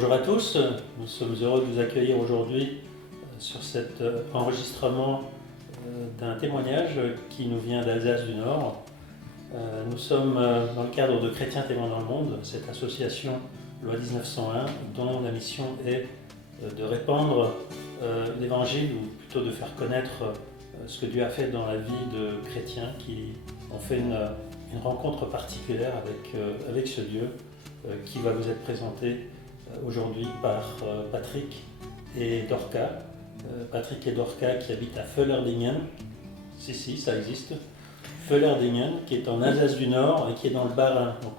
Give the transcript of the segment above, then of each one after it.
Bonjour à tous, nous sommes heureux de vous accueillir aujourd'hui sur cet enregistrement d'un témoignage qui nous vient d'Alsace du Nord. Nous sommes dans le cadre de Chrétiens témoins dans le monde, cette association Loi 1901 dont la mission est de répandre l'évangile ou plutôt de faire connaître ce que Dieu a fait dans la vie de chrétiens qui ont fait une rencontre particulière avec ce Dieu qui va vous être présenté aujourd'hui par Patrick et Dorca. Patrick et Dorca qui habitent à Völlerdingen. Si, ça existe. Völlerdingen, qui est en Alsace du Nord et qui est dans le Bas-Rhin. Donc,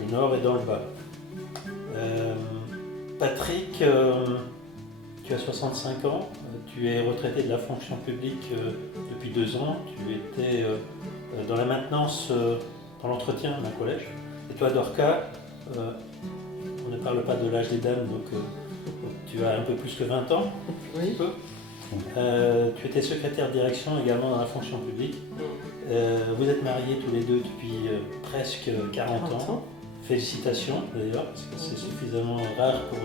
le Nord est dans le Bas. Patrick, tu as 65 ans, tu es retraité de la fonction publique depuis 2 ans, tu étais dans la maintenance, dans l'entretien d'un collège. Et toi, Dorca, on ne parle pas de l'âge des dames, donc tu as un peu plus que 20 ans. Oui. Tu étais secrétaire de direction également dans la fonction publique. Vous êtes mariés tous les deux depuis presque 40 ans. Félicitations d'ailleurs, parce que c'est suffisamment rare pour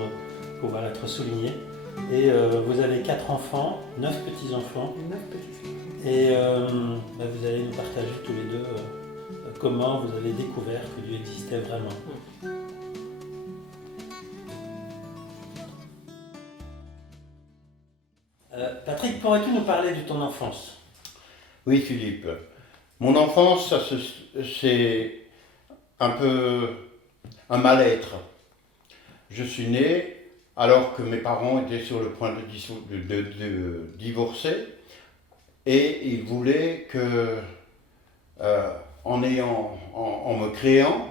pouvoir être souligné. Et vous avez 4 enfants, 9 petits-enfants. 9 petits-enfants. Et vous allez nous partager tous les deux comment vous avez découvert que Dieu existait vraiment. Patrick, pourrais-tu nous parler de ton enfance ? Oui, Philippe. Mon enfance, c'est un peu un mal-être. Je suis né alors que mes parents étaient sur le point de divorcer et ils voulaient que, en me créant,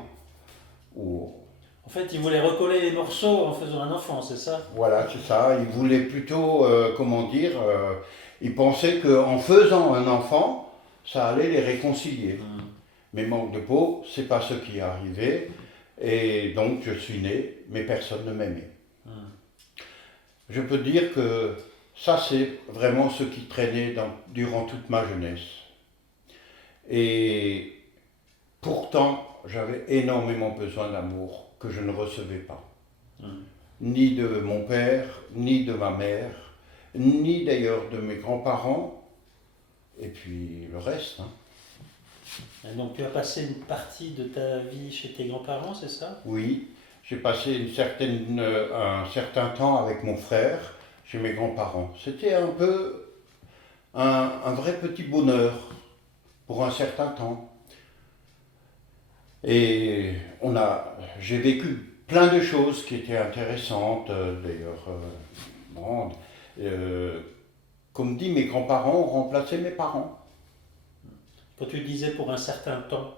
En fait, ils voulaient recoller les morceaux en faisant un enfant, c'est ça ? voilà, c'est ça. Ils voulaient plutôt, ils pensaient qu'en faisant un enfant, ça allait les réconcilier. Mais manque de peau, c'est pas ce qui est arrivé. Et donc, je suis né, mais personne ne m'aimait. Je peux dire que ça, c'est vraiment ce qui traînait durant toute ma jeunesse. Et pourtant, j'avais énormément besoin d'amour que je ne recevais pas. Ni de mon père, ni de ma mère, ni d'ailleurs de mes grands-parents, et puis le reste. Et donc tu as passé une partie de ta vie chez tes grands-parents, c'est ça ? Oui, j'ai passé un certain temps avec mon frère chez mes grands-parents. C'était un peu un vrai petit bonheur pour un certain temps. Et j'ai vécu plein de choses qui étaient intéressantes, d'ailleurs. Comme dit, mes grands-parents ont remplacé mes parents. Quand tu disais pour un certain temps.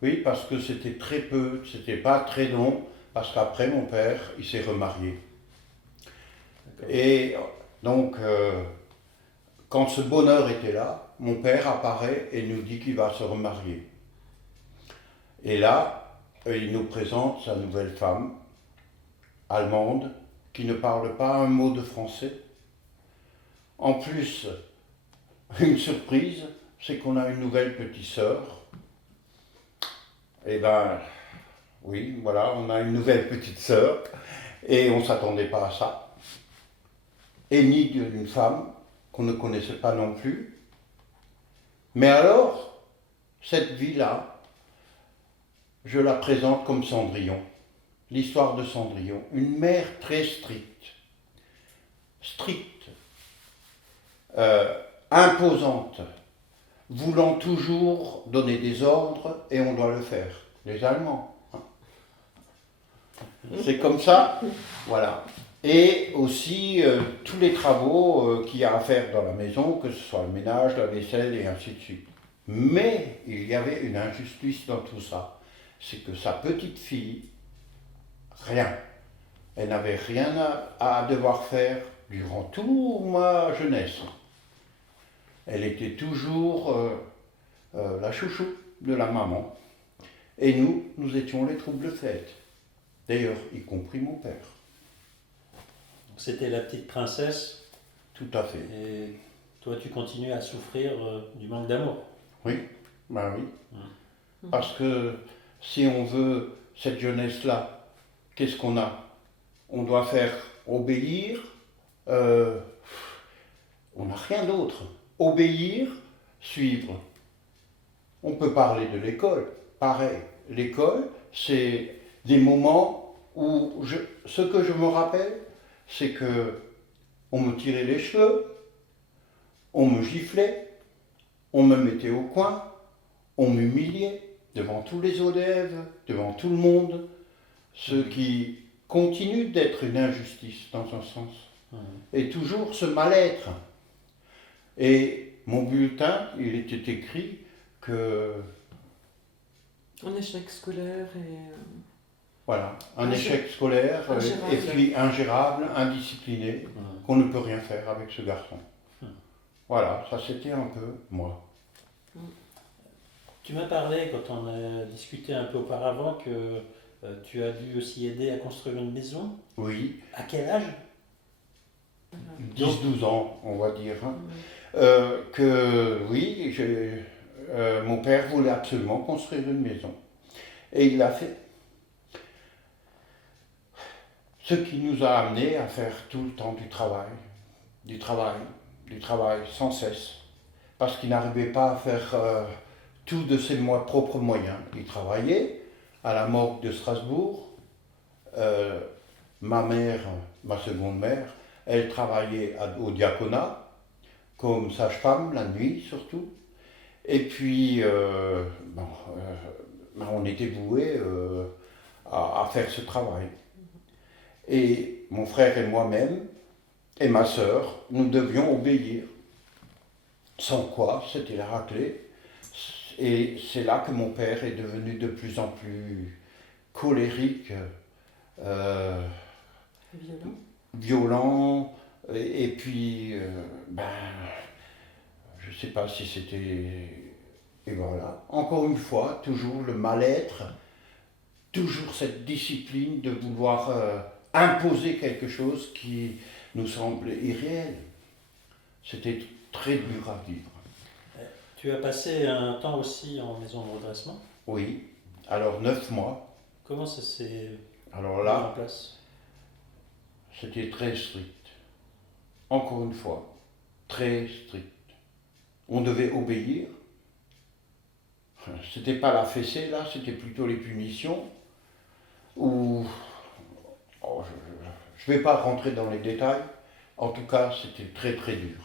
Oui, parce que c'était très peu, c'était pas très long, parce qu'après mon père, il s'est remarié. D'accord. Et donc, quand ce bonheur était là, mon père apparaît et nous dit qu'il va se remarier. Et là, il nous présente sa nouvelle femme, allemande, qui ne parle pas un mot de français. En plus, une surprise, c'est qu'on a une nouvelle petite sœur. Eh ben, oui, voilà, on a une nouvelle petite sœur, et on ne s'attendait pas à ça. Et ni d'une femme qu'on ne connaissait pas non plus. Mais alors, cette vie-là, je la présente comme Cendrillon. L'histoire de Cendrillon, une mère très stricte, imposante, voulant toujours donner des ordres et on doit le faire. Les Allemands. C'est comme ça, voilà. Et aussi tous les travaux qu'il y a à faire dans la maison, que ce soit le ménage, la vaisselle et ainsi de suite. Mais il y avait une injustice dans tout ça. C'est que sa petite fille, rien. Elle n'avait rien à devoir faire durant toute ma jeunesse. Elle était toujours la chouchou de la maman. Et nous étions les trouble-fêtes. D'ailleurs, y compris mon père. C'était la petite princesse. Tout à fait. Et toi, tu continues à souffrir du manque d'amour. Oui, ben oui. Parce que si on veut cette jeunesse-là, qu'est-ce qu'on a? On doit faire obéir, on n'a rien d'autre. Obéir, suivre. On peut parler de l'école, pareil. L'école, c'est des moments où ce que je me rappelle, c'est que on me tirait les cheveux, on me giflait, on me mettait au coin, on m'humiliait devant tous les élèves, devant tout le monde, ce qui continue d'être une injustice dans un sens. Et toujours ce mal-être. Et mon bulletin, il était écrit que... Un échec scolaire et... Voilà, un échec scolaire, et puis ingérable, indiscipliné, qu'on ne peut rien faire avec ce garçon. Voilà, ça c'était un peu moi. Tu m'as parlé, quand on a discuté un peu auparavant, que tu as dû aussi aider à construire une maison. Oui. À quel âge? 10-12 ans, on va dire. Que oui, mon père voulait absolument construire une maison. Et il l'a fait. Ce qui nous a amené à faire tout le temps du travail sans cesse. Parce qu'il n'arrivait pas à faire tout de ses propres moyens. Il travaillait à la morgue de Strasbourg. Ma mère, ma seconde mère, elle travaillait au diaconat, comme sage-femme, la nuit surtout. Et puis, on était voués à faire ce travail. Et mon frère et moi-même, et ma sœur, nous devions obéir. Sans quoi, c'était la raclée. Et c'est là que mon père est devenu de plus en plus colérique, violent, et puis, je ne sais pas si c'était... Et voilà, encore une fois, toujours le mal-être, toujours cette discipline de vouloir imposer quelque chose qui nous semblait irréel. C'était très dur à vivre. Tu as passé un temps aussi en maison de redressement? Oui, alors 9 mois. Comment ça s'est mis là, en place? C'était très strict. Encore une fois, très strict. On devait obéir. C'était pas la fessée là, c'était plutôt les punitions. Ou je ne vais pas rentrer dans les détails. En tout cas, c'était très très dur.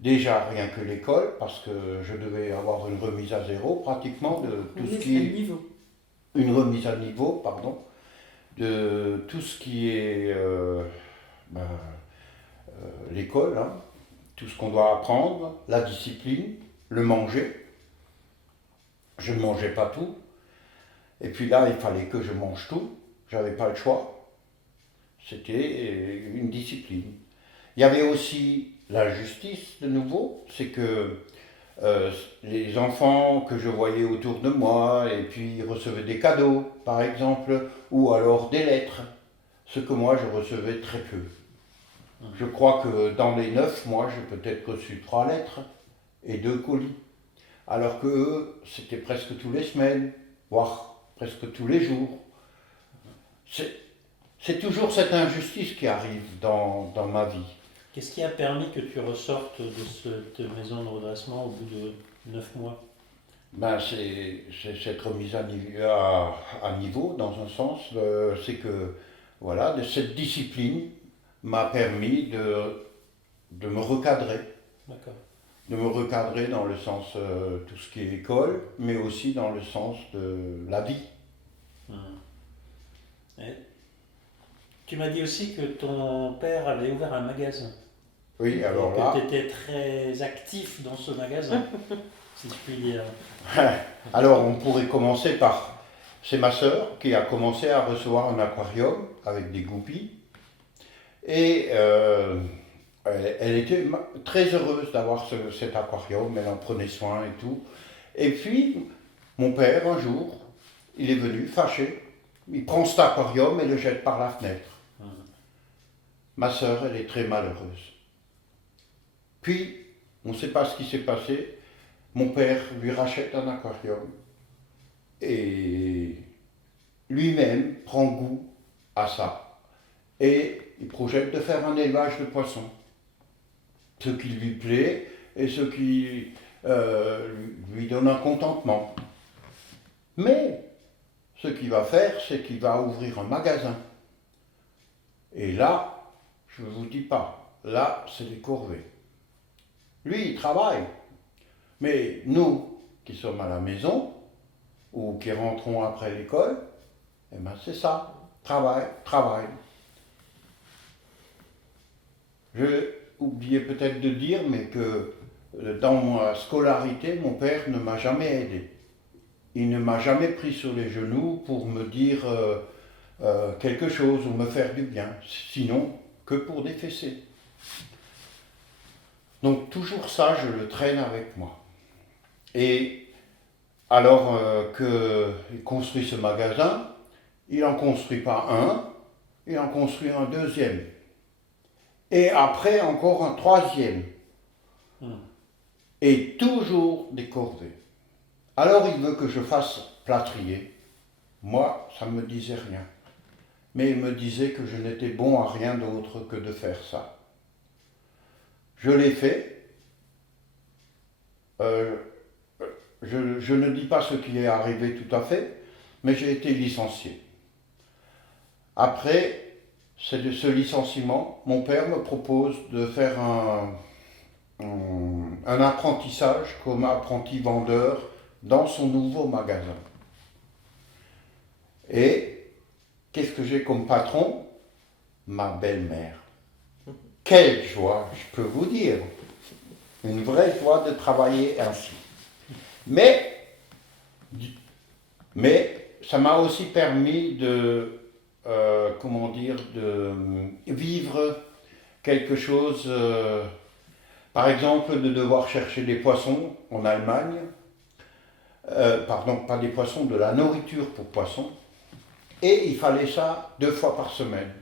Déjà, rien que l'école, parce que je devais avoir une remise à zéro, pratiquement, de tout ce qui est... Une remise à niveau, pardon, de tout ce qui est l'école, hein, tout ce qu'on doit apprendre, la discipline, le manger. Je ne mangeais pas tout. Et puis là, il fallait que je mange tout. Je n'avais pas le choix. C'était une discipline. Il y avait aussi la justice, de nouveau. C'est que les enfants que je voyais autour de moi, et puis ils recevaient des cadeaux, par exemple, ou alors des lettres. Ce que moi, je recevais très peu. Je crois que dans les 9 mois, j'ai peut-être reçu 3 lettres et 2 colis. Alors que eux, c'était presque tous les semaines, voire presque tous les jours. C'est toujours cette injustice qui arrive dans ma vie. Qu'est-ce qui a permis que tu ressortes de cette maison de redressement au bout de 9 mois? C'est cette remise à niveau, dans un sens. C'est que voilà, cette discipline m'a permis de me recadrer. D'accord. De me recadrer dans le sens tout ce qui est école, mais aussi dans le sens de la vie. Tu m'as dit aussi que ton père avait ouvert un magasin. Oui, alors là... Que tu étais très actif dans ce magasin, si je puis dire. Alors on pourrait commencer par... C'est ma sœur qui a commencé à recevoir un aquarium avec des guppies. Et elle était très heureuse d'avoir cet aquarium, elle en prenait soin et tout. Et puis, mon père, un jour, il est venu fâché. Il prend cet aquarium et le jette par la fenêtre. Ma sœur, elle est très malheureuse. Puis, on ne sait pas ce qui s'est passé. Mon père lui rachète un aquarium. Et lui-même prend goût ça. Et il projette de faire un élevage de poissons. Ce qui lui plaît et ce qui lui donne un contentement. Mais ce qu'il va faire, c'est qu'il va ouvrir un magasin. Et là, je ne vous dis pas, là, c'est des corvées. Lui, il travaille. Mais nous, qui sommes à la maison, ou qui rentrons après l'école, eh ben c'est ça, travail, travail. J'ai oublié peut-être de dire, mais que dans ma scolarité, mon père ne m'a jamais aidé. Il ne m'a jamais pris sur les genoux pour me dire quelque chose ou me faire du bien, sinon que pour des fessées. Donc toujours ça, je le traîne avec moi. Et alors qu'il construit ce magasin, il n'en construit pas un, il en construit un deuxième. Et après encore un troisième. Et toujours des corvées. Alors il veut que je fasse plâtrier. Moi, ça ne me disait rien. Mais il me disait que je n'étais bon à rien d'autre que de faire ça. Je l'ai fait. Je ne dis pas ce qui est arrivé tout à fait, mais j'ai été licencié. Après ce licenciement, mon père me propose de faire un apprentissage comme apprenti vendeur dans son nouveau magasin. Et qu'est-ce que j'ai comme patron? Ma belle-mère. Quelle joie, je peux vous dire. Une vraie joie de travailler ainsi. Mais ça m'a aussi permis de, de vivre quelque chose, par exemple de devoir chercher des poissons en Allemagne, pas des poissons, de la nourriture pour poissons, et il fallait ça 2 fois par semaine.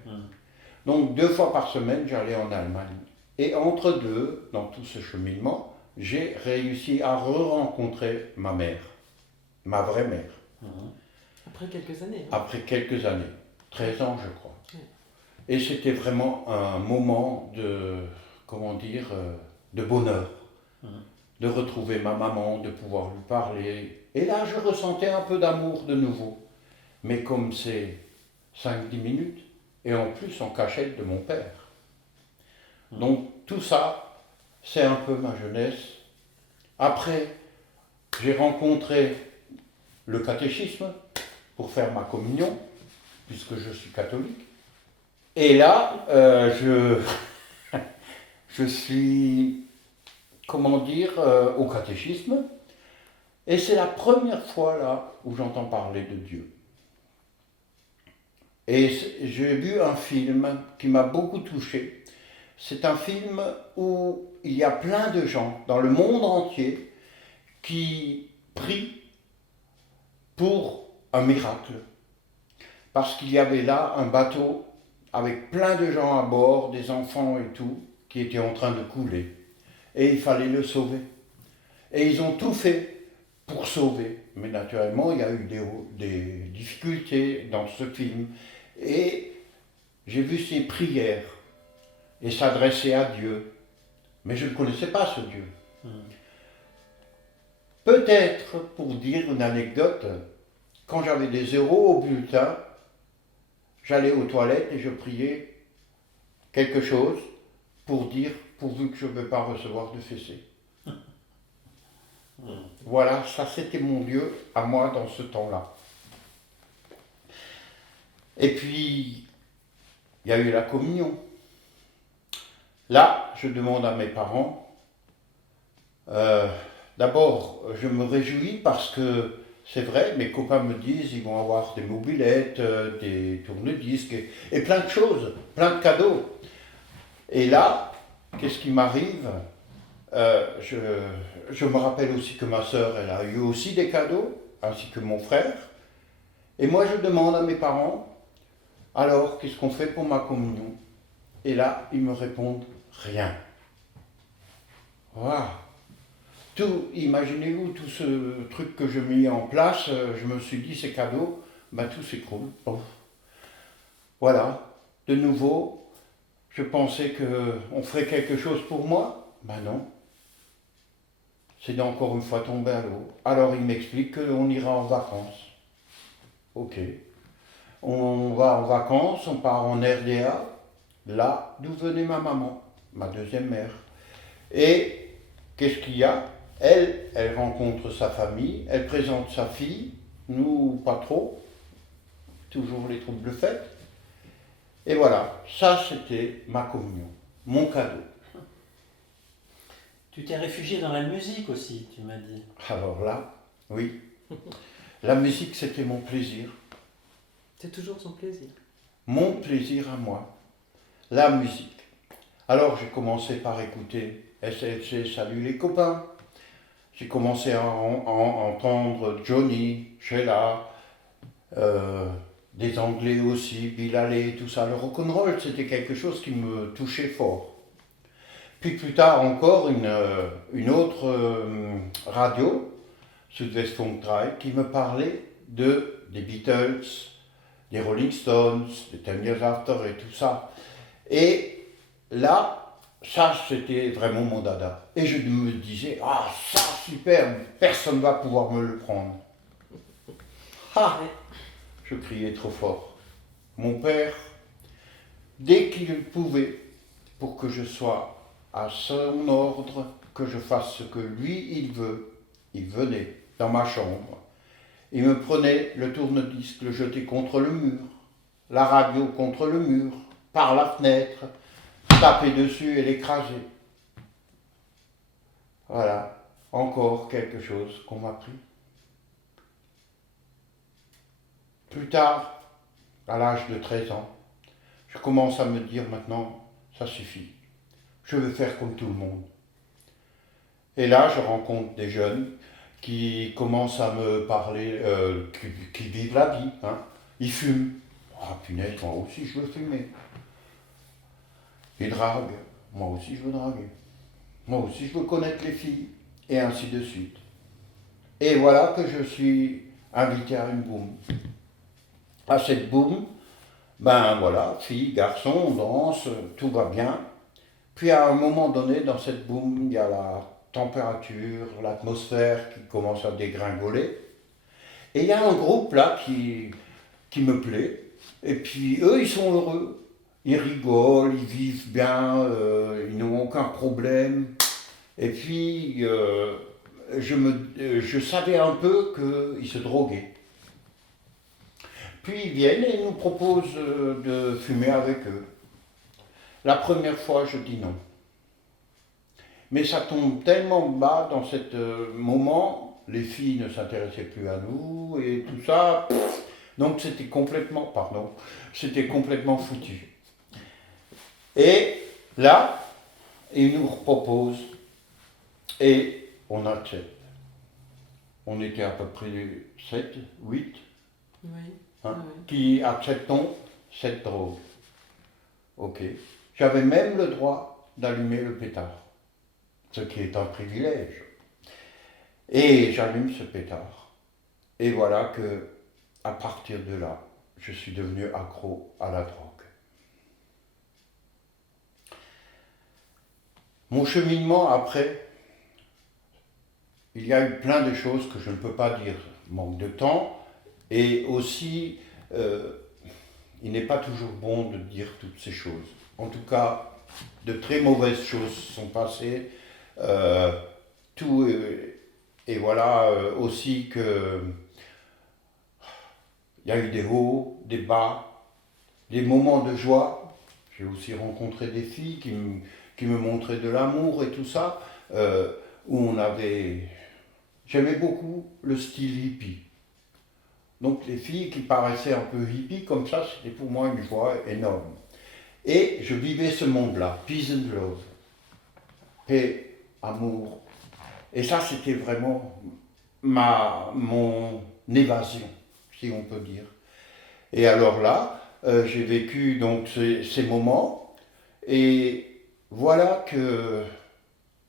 Donc 2 fois par semaine, j'allais en Allemagne. Et entre deux, dans tout ce cheminement, j'ai réussi à re-rencontrer ma mère, ma vraie mère. Après quelques années. Après quelques années, 13 ans je crois. Et c'était vraiment un moment de, de bonheur. De retrouver ma maman, de pouvoir lui parler. Et là, je ressentais un peu d'amour de nouveau. Mais comme c'est 5-10 minutes, et en plus en cachette de mon père. Donc tout ça, c'est un peu ma jeunesse. Après, j'ai rencontré le catéchisme pour faire ma communion, puisque je suis catholique. Et là, je suis, au catéchisme. Et c'est la première fois là où j'entends parler de Dieu. Et j'ai vu un film qui m'a beaucoup touché. C'est un film où il y a plein de gens dans le monde entier qui prient pour un miracle. Parce qu'il y avait là un bateau avec plein de gens à bord, des enfants et tout, qui étaient en train de couler. Et il fallait le sauver. Et ils ont tout fait pour sauver. Mais naturellement, il y a eu des difficultés dans ce film. Et j'ai vu ces prières et s'adresser à Dieu. Mais je ne connaissais pas ce Dieu. Peut-être, pour dire une anecdote, quand j'avais des euros au bulletin, j'allais aux toilettes et je priais quelque chose pour dire, pourvu que je ne veux pas recevoir de fessées. Voilà, ça c'était mon Dieu à moi dans ce temps-là. Et puis, il y a eu la communion. Là, je demande à mes parents, d'abord, je me réjouis parce que c'est vrai, mes copains me disent ils vont avoir des mobilettes, des tourne-disques et plein de choses, plein de cadeaux. Et là, qu'est-ce qui m'arrive? Je me rappelle aussi que ma sœur, elle a eu aussi des cadeaux, ainsi que mon frère. Et moi, je demande à mes parents, alors, qu'est-ce qu'on fait pour ma communion? Et là, ils me répondent, rien. Waouh! Imaginez-vous, tout ce truc que je mets en place, je me suis dit, ces cadeaux, tout s'écroule. voilà, de nouveau, je pensais qu'on ferait quelque chose pour moi. Ben non. C'est encore une fois tombé à l'eau. Alors il m'explique qu'on ira en vacances. Ok. On va en vacances, on part en RDA, là d'où venait ma maman, ma deuxième mère. Et qu'est-ce qu'il y a? Elle rencontre sa famille, elle présente sa fille, nous pas trop, toujours les troubles faits. Et voilà, ça c'était ma communion, mon cadeau. Tu t'es réfugié dans la musique aussi, tu m'as dit. Alors là, oui, la musique c'était mon plaisir. C'est toujours son plaisir. Mon plaisir à moi, la musique. Alors j'ai commencé par écouter SLC Salut les copains. J'ai commencé à entendre Johnny, Sheila, des Anglais aussi, Bill Haley, tout ça. Le rock'n'roll, c'était quelque chose qui me touchait fort. Puis plus tard encore, une autre radio, Sud-West Funk Drive, qui me parlait des Beatles, des Rolling Stones, des Ten Years After et tout ça. Et là, ça c'était vraiment mon dada. Et je me disais, ah ça super, personne ne va pouvoir me le prendre. Ah, je criais trop fort. Mon père, dès qu'il pouvait, pour que je sois à son ordre, que je fasse ce que lui il veut, il venait dans ma chambre. Il me prenait le tourne-disque, le jetait contre le mur, la radio contre le mur, par la fenêtre, taper dessus et l'écraser. Voilà, encore quelque chose qu'on m'a pris. Plus tard, à l'âge de 13 ans, je commence à me dire maintenant, ça suffit. Je veux faire comme tout le monde. Et là, je rencontre des jeunes qui commencent à me parler, qui vivent la vie. Hein. Ils fument. Ah punaise, moi aussi je veux fumer. Ils draguent. Moi aussi je veux draguer. Moi aussi je veux connaître les filles. Et ainsi de suite. Et voilà que je suis invité à une boum. À cette boum, ben voilà, filles, garçons, on danse, tout va bien. Puis à un moment donné, dans cette boum, il y a la température, l'atmosphère qui commence à dégringoler. Et il y a un groupe là qui me plaît. Et puis eux, ils sont heureux. Ils rigolent, ils vivent bien, ils n'ont aucun problème. Et puis, je savais un peu qu'ils se droguaient. Puis ils viennent et ils nous proposent de fumer avec eux. La première fois, je dis non. Mais ça tombe tellement bas dans ce moment, les filles ne s'intéressaient plus à nous et tout ça. Donc c'était complètement foutu. Et là, ils nous proposent et on accepte. On était à peu près 7, 8, Oui. hein, Oui. qui acceptons cette drogue. Ok. J'avais même le droit d'allumer le pétard, ce qui est un privilège. Et j'allume ce pétard. Et voilà que, à partir de là, je suis devenu accro à la drogue. Mon cheminement après, il y a eu plein de choses que je ne peux pas dire. Manque de temps et aussi, il n'est pas toujours bon de dire toutes ces choses. En tout cas, de très mauvaises choses sont passées. Et voilà aussi que il y a eu des hauts, des bas, des moments de joie. J'ai aussi rencontré des filles qui me montraient de l'amour et tout ça, où on avait... J'aimais beaucoup le style hippie. Donc les filles qui paraissaient un peu hippies comme ça, c'était pour moi une joie énorme. Et je vivais ce monde-là, peace and love, paix, amour. Et ça, c'était vraiment mon évasion, si on peut dire. Et alors là, j'ai vécu donc ces moments, et voilà que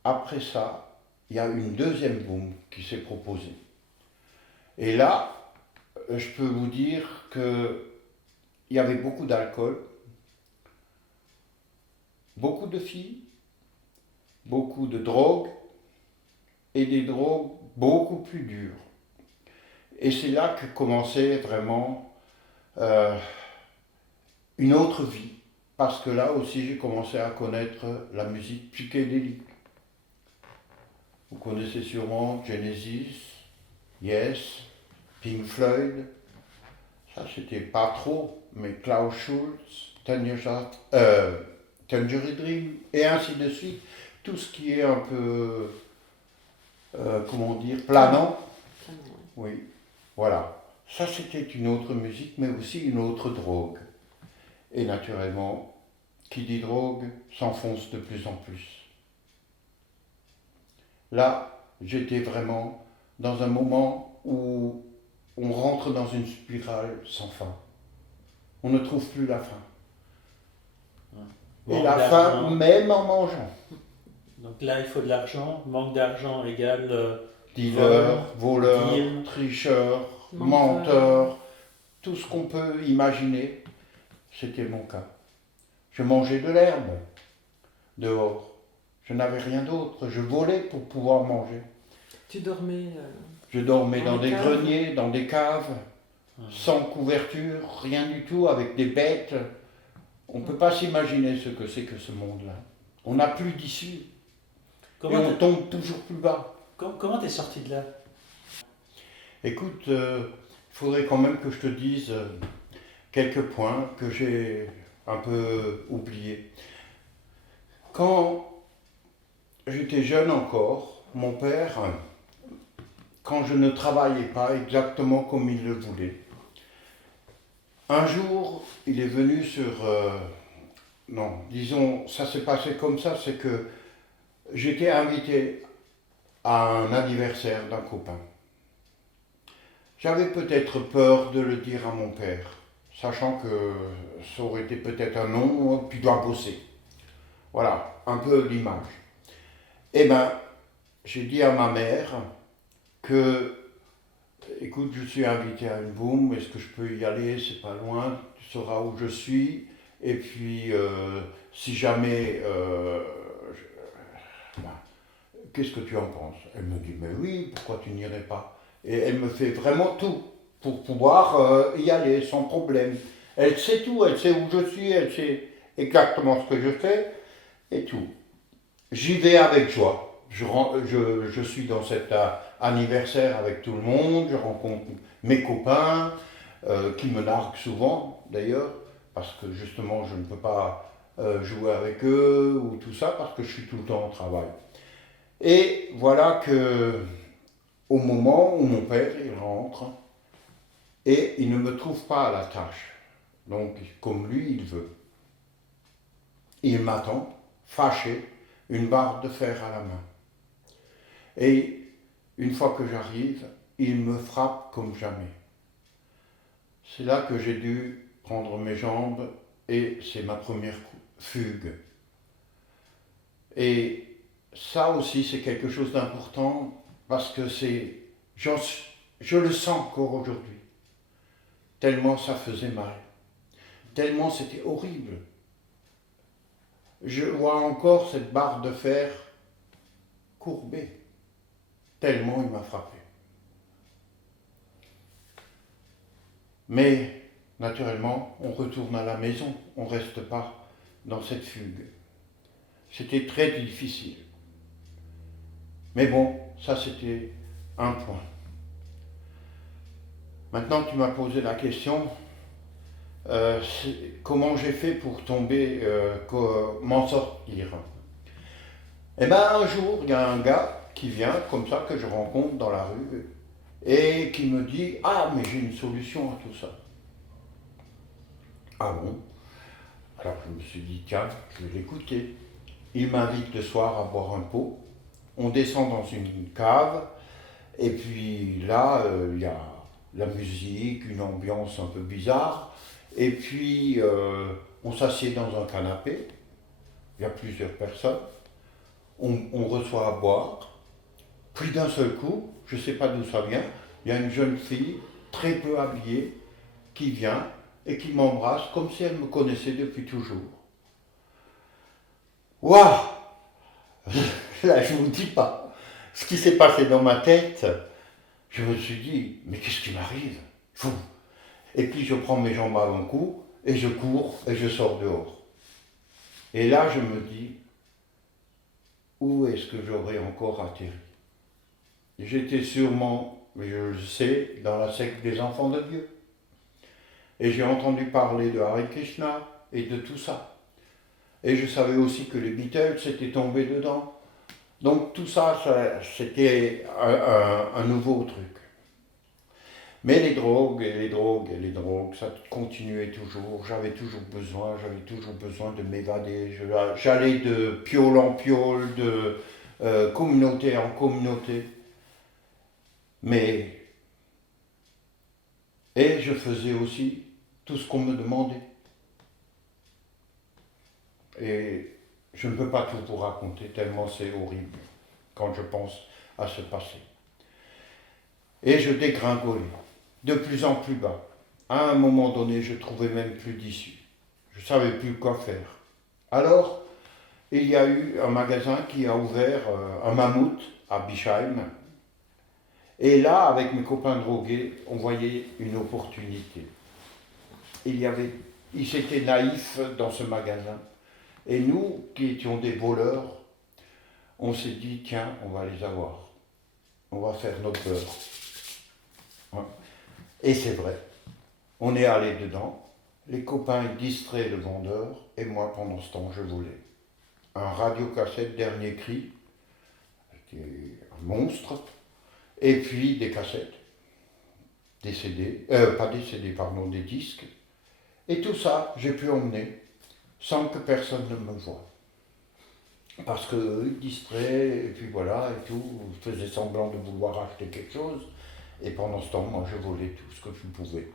après ça, il y a une deuxième boum qui s'est proposée. Et là, je peux vous dire que il y avait beaucoup d'alcool, beaucoup de filles, beaucoup de drogue et des drogues beaucoup plus dures. Et c'est là que commençait vraiment une autre vie. Parce que là aussi, j'ai commencé à connaître la musique psychédélique. Vous connaissez sûrement Genesis, Yes, Pink Floyd. Ça, c'était pas trop, mais Klaus Schulze, Tangerine Dream, et ainsi de suite. Tout ce qui est un peu, comment dire, planant. Oui, voilà. Ça, c'était une autre musique, mais aussi une autre drogue. Et naturellement, qui dit drogue s'enfonce de plus en plus. Là, j'étais vraiment dans un moment où on rentre dans une spirale sans fin. On ne trouve plus la fin. Et la fin, même en mangeant. Donc là, il faut de l'argent. Manque d'argent égale Dealer, voleur, deal, tricheur, menteur, tout ce qu'on peut imaginer, c'était mon cas. Je mangeais de l'herbe dehors. Je n'avais rien d'autre. Je volais pour pouvoir manger. Tu dormais Je dormais dans des caves. greniers, dans des caves, sans couverture, rien du tout, avec des bêtes. On ne peut pas s'imaginer ce que c'est que ce monde-là. On n'a plus d'issue. Et on tombe toujours plus bas. Comment t'es sorti de là? Écoute, il faudrait quand même que je te dise quelques points que j'ai un peu oubliés. Quand j'étais jeune encore, mon père, quand je ne travaillais pas exactement comme il le voulait, un jour, il est venu non, disons, ça s'est passé comme ça, c'est que j'étais invité à un anniversaire d'un copain. J'avais peut-être peur de le dire à mon père, sachant que ça aurait été peut-être un non, puis dois bosser. Voilà, un peu l'image. Eh bien, j'ai dit à ma mère que, écoute, je suis invité à une boum, est-ce que je peux y aller? C'est pas loin, tu sauras où je suis. Et puis, si jamais, qu'est-ce que tu en penses? Elle me dit, mais oui, pourquoi tu n'irais pas? Et elle me fait vraiment tout pour pouvoir y aller sans problème. Elle sait tout, elle sait où je suis, elle sait exactement ce que je fais et tout. J'y vais avec joie. Je suis dans cet anniversaire avec tout le monde, je rencontre mes copains qui me narguent souvent d'ailleurs, parce que justement je ne peux pas jouer avec eux ou tout ça, parce que je suis tout le temps au travail. Et voilà que au moment où mon père il rentre, et il ne me trouve pas à la tâche, donc comme lui il veut. Il m'attend, fâché, une barre de fer à la main. Et une fois que j'arrive, il me frappe comme jamais. C'est là que j'ai dû prendre mes jambes et c'est ma première fugue. Et ça aussi c'est quelque chose d'important parce que je le sens encore aujourd'hui. Tellement ça faisait mal. Tellement c'était horrible. Je vois encore cette barre de fer courbée. Tellement il m'a frappé. Mais, naturellement, on retourne à la maison, on ne reste pas dans cette fugue. C'était très difficile. Mais bon, ça c'était un point. Maintenant, tu m'as posé la question, comment j'ai fait pour tomber, m'en sortir. Eh bien, un jour, il y a un gars qui vient, comme ça, que je rencontre dans la rue, et qui me dit « Ah, mais j'ai une solution à tout ça. » Ah bon? Alors je me suis dit « Tiens, je vais l'écouter. » Il m'invite le soir à boire un pot. On descend dans une cave, et puis là, il y a la musique, une ambiance un peu bizarre, et puis on s'assied dans un canapé, il y a plusieurs personnes, on reçoit à boire, puis d'un seul coup, je ne sais pas d'où ça vient, il y a une jeune fille très peu habillée qui vient et qui m'embrasse comme si elle me connaissait depuis toujours. Waouh! Là, je ne vous dis pas ce qui s'est passé dans ma tête. Je me suis dit, mais qu'est-ce qui m'arrive? Fou. Et puis je prends mes jambes à mon cou et je cours et je sors dehors. Et là, je me dis, où est-ce que j'aurais encore atterri? J'étais sûrement, mais je le sais, dans la secte des enfants de Dieu. Et j'ai entendu parler de Hare Krishna et de tout ça. Et je savais aussi que les Beatles étaient tombés dedans. Donc tout ça, c'était un nouveau truc. Mais les drogues, ça continuait toujours. J'avais toujours besoin de m'évader. J'allais de piole en piole, de communauté en communauté. Et je faisais aussi tout ce qu'on me demandait. Et je ne peux pas tout vous raconter, tellement c'est horrible quand je pense à ce passé. Et je dégringolais, de plus en plus bas. À un moment donné, je ne trouvais même plus d'issue. Je ne savais plus quoi faire. Alors, il y a eu un magasin qui a ouvert, un mammouth à Bischheim. Et là, avec mes copains drogués, on voyait une opportunité. Ils étaient naïfs dans ce magasin. Et nous, qui étions des voleurs, on s'est dit, tiens, on va les avoir. On va faire notre beurre. Ouais. Et c'est vrai. On est allé dedans. Les copains distraient le vendeur. Et moi, pendant ce temps, je voulais un radiocassette dernier cri, qui est un monstre, et puis des cassettes, des CD, pas des CD, pardon, des disques. Et tout ça, j'ai pu emmener sans que personne ne me voie. Parce qu'eux, ils distraient, et puis voilà, et tout, faisaient semblant de vouloir acheter quelque chose. Et pendant ce temps, moi, je volais tout ce que je pouvais.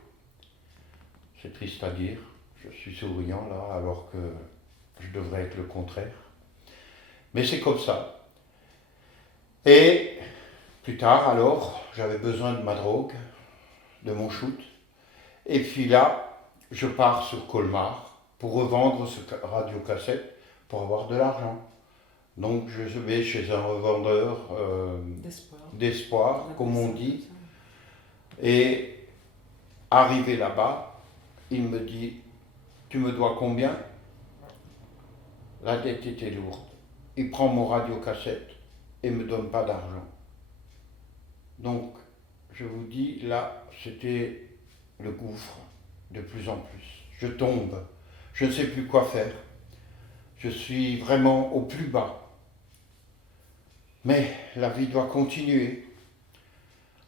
C'est triste à dire, je suis souriant là, alors que je devrais être le contraire. Mais c'est comme ça. Et plus tard, alors, j'avais besoin de ma drogue, de mon shoot. Et puis là, je pars sur Colmar pour revendre ce radiocassette pour avoir de l'argent. Donc je vais chez un revendeur d'espoir, comme on dit. Et arrivé là-bas, il me dit, tu me dois combien? La dette était lourde. Il prend mon radiocassette et ne me donne pas d'argent. Donc, je vous dis, là, c'était le gouffre, de plus en plus. Je tombe, je ne sais plus quoi faire. Je suis vraiment au plus bas. Mais la vie doit continuer.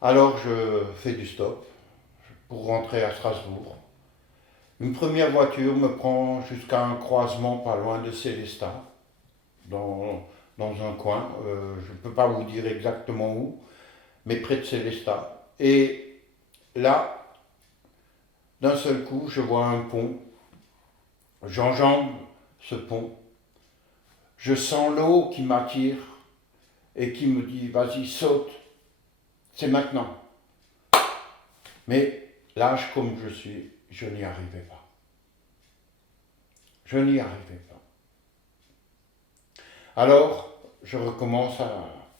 Alors, je fais du stop pour rentrer à Strasbourg. Une première voiture me prend jusqu'à un croisement pas loin de Célestat, dans un coin, je ne peux pas vous dire exactement où, mais près de Célestat. Et là, d'un seul coup, je vois un pont. J'enjambe ce pont. Je sens l'eau qui m'attire et qui me dit, vas-y, saute, c'est maintenant. Mais l'âge comme je suis, je n'y arrivais pas. Je n'y arrivais pas. Alors, je recommence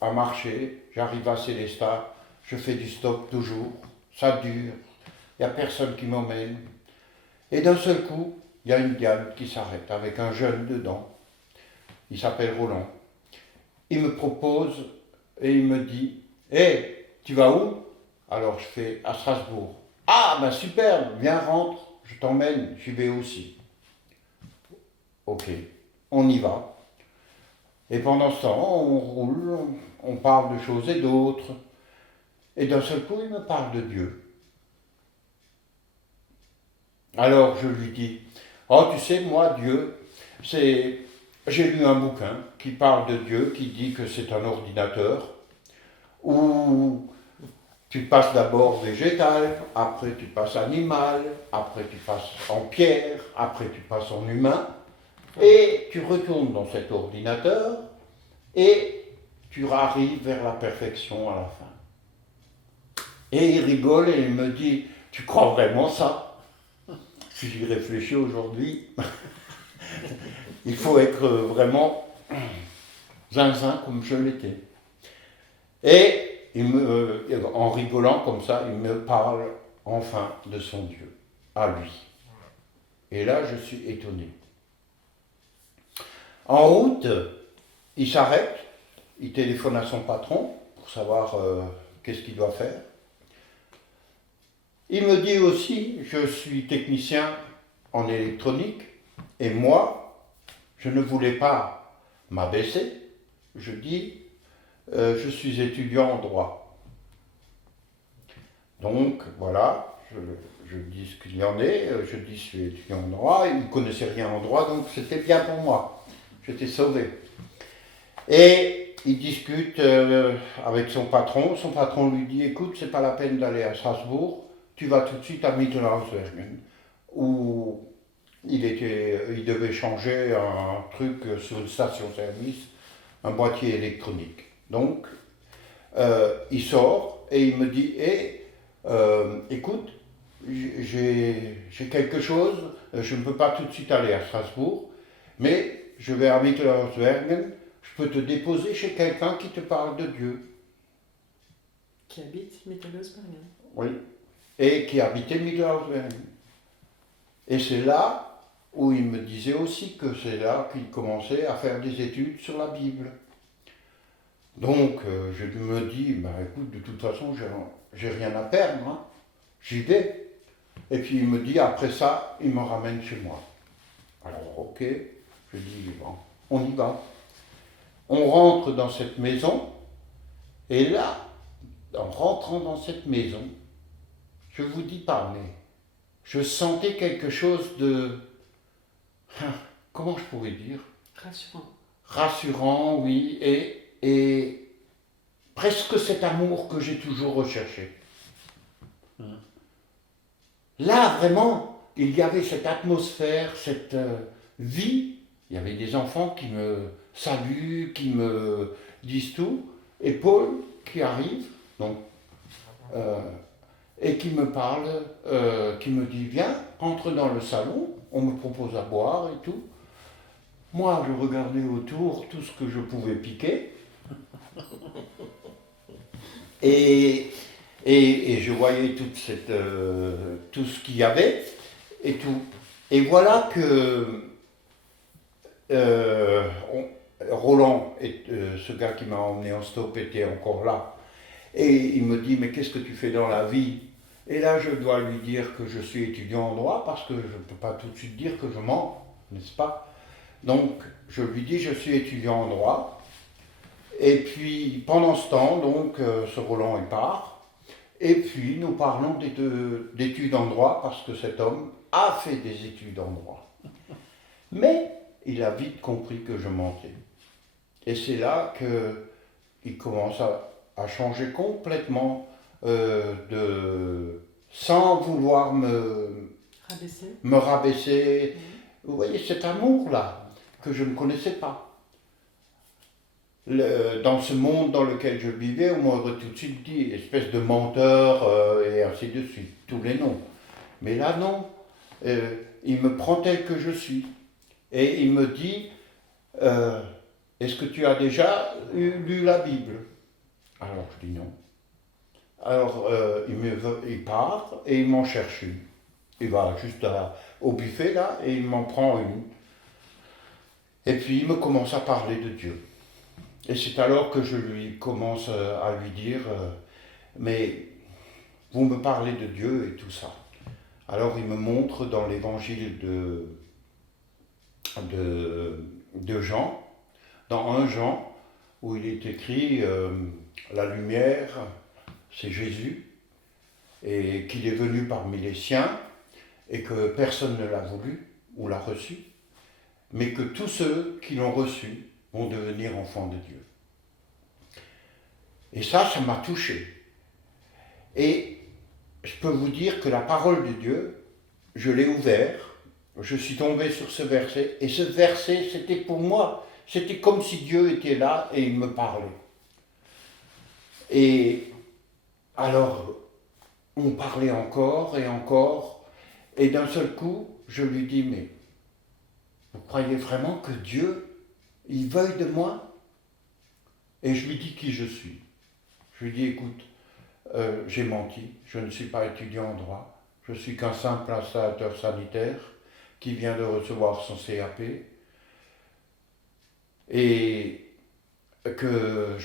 à marcher, j'arrive à Célestat, je fais du stop toujours, ça dure, il n'y a personne qui m'emmène. Et d'un seul coup, il y a une diable qui s'arrête avec un jeune dedans, il s'appelle Roland. Il me propose et il me dit, hé, tu vas où? Alors je fais à Strasbourg. Ah, ben super, viens, rentre, je t'emmène, j'y vais aussi. Ok, on y va. Et pendant ce temps, on roule, on parle de choses et d'autres. Et d'un seul coup, il me parle de Dieu. Alors je lui dis, oh tu sais, moi, Dieu, c'est... J'ai lu un bouquin qui parle de Dieu, qui dit que c'est un ordinateur, où tu passes d'abord végétal, après tu passes animal, après tu passes en pierre, après tu passes en humain, et tu retournes dans cet ordinateur, et tu arrives vers la perfection à la fin. Et il rigole et il me dit, tu crois vraiment ça? si j'y réfléchis aujourd'hui, il faut être vraiment zinzin comme je l'étais. Et en rigolant comme ça, il me parle enfin de son Dieu, à lui. Et là, je suis étonné. En route, il s'arrête, il téléphone à son patron pour savoir qu'est-ce qu'il doit faire. Il me dit aussi, je suis technicien en électronique, et moi, je ne voulais pas m'abaisser. Je dis, je suis étudiant en droit. Donc, voilà, je dis ce qu'il y en est, je dis je suis étudiant en droit, il ne connaissait rien en droit, donc c'était bien pour moi. J'étais sauvé. Et il discute avec son patron lui dit, écoute, c'est pas la peine d'aller à Strasbourg, tu vas tout de suite à Mittelhausbergen, où il devait changer un truc sur une station-service, un boîtier électronique. Donc, il sort et il me dit, écoute, j'ai quelque chose, je ne peux pas tout de suite aller à Strasbourg, mais je vais à Mittelhausbergen, je peux te déposer chez quelqu'un qui te parle de Dieu. Qui habite Mittelhausbergen. Oui. Et qui habitait Mittelhausbergen. Et c'est là où il me disait aussi que c'est là qu'il commençait à faire des études sur la Bible. Donc je me dis, bah, écoute, de toute façon, j'ai rien à perdre, hein. J'y vais. Et puis il me dit, après ça, il me ramène chez moi. Alors ok, je dis, bon, on y va. On rentre dans cette maison, et là, en rentrant dans cette maison, je vous dis pas, mais je sentais quelque chose de, comment je pourrais dire? Rassurant. Rassurant, oui, et presque cet amour que j'ai toujours recherché. Là, vraiment, il y avait cette atmosphère, cette vie. Il y avait des enfants qui me saluent, qui me disent tout, et Paul qui arrive, donc, et qui me parle, qui me dit, viens, entre dans le salon, on me propose à boire et tout. Moi, je regardais autour tout ce que je pouvais piquer, et je voyais tout ce qu'il y avait, et tout. Et voilà que Roland, ce gars qui m'a emmené en stop, était encore là. Et il me dit, mais qu'est-ce que tu fais dans la vie? Et là, je dois lui dire que je suis étudiant en droit, parce que je ne peux pas tout de suite dire que je mens, n'est-ce pas? Donc, je lui dis, je suis étudiant en droit. Et puis, pendant ce temps, donc, ce Roland, il part. Et puis, nous parlons d'études en droit, parce que cet homme a fait des études en droit. Mais il a vite compris que je mentais. Et c'est là qu'il commence à changer complètement, sans vouloir me rabaisser. Vous voyez, cet amour-là, que je ne connaissais pas. Dans ce monde dans lequel je vivais, on m'aurait tout de suite dit, espèce de menteur, et ainsi de suite, tous les noms. Mais là, non. Il me prend tel que je suis. Et il me dit, est-ce que tu as déjà lu la Bible? Alors je dis non. Alors il part et il m'en cherche une. Il va juste au buffet là et il m'en prend une. Et puis il me commence à parler de Dieu. Et c'est alors que je lui commence à lui dire, mais vous me parlez de Dieu et tout ça. Alors il me montre dans l'évangile de Jean, dans 1 Jean, où il est écrit la lumière, c'est Jésus, et qu'il est venu parmi les siens, et que personne ne l'a voulu ou l'a reçu, mais que tous ceux qui l'ont reçu vont devenir enfants de Dieu. Et ça m'a touché. Et je peux vous dire que la parole de Dieu, je l'ai ouvert, je suis tombé sur ce verset, et ce verset, c'était pour moi, c'était comme si Dieu était là et il me parlait. Et alors, on parlait encore et encore, Et d'un seul coup, je lui dis, mais vous croyez vraiment que Dieu, il veuille de moi? Et je lui dis qui je suis. Je lui dis, écoute, j'ai menti, je ne suis pas étudiant en droit, je suis qu'un simple installateur sanitaire qui vient de recevoir son CAP et que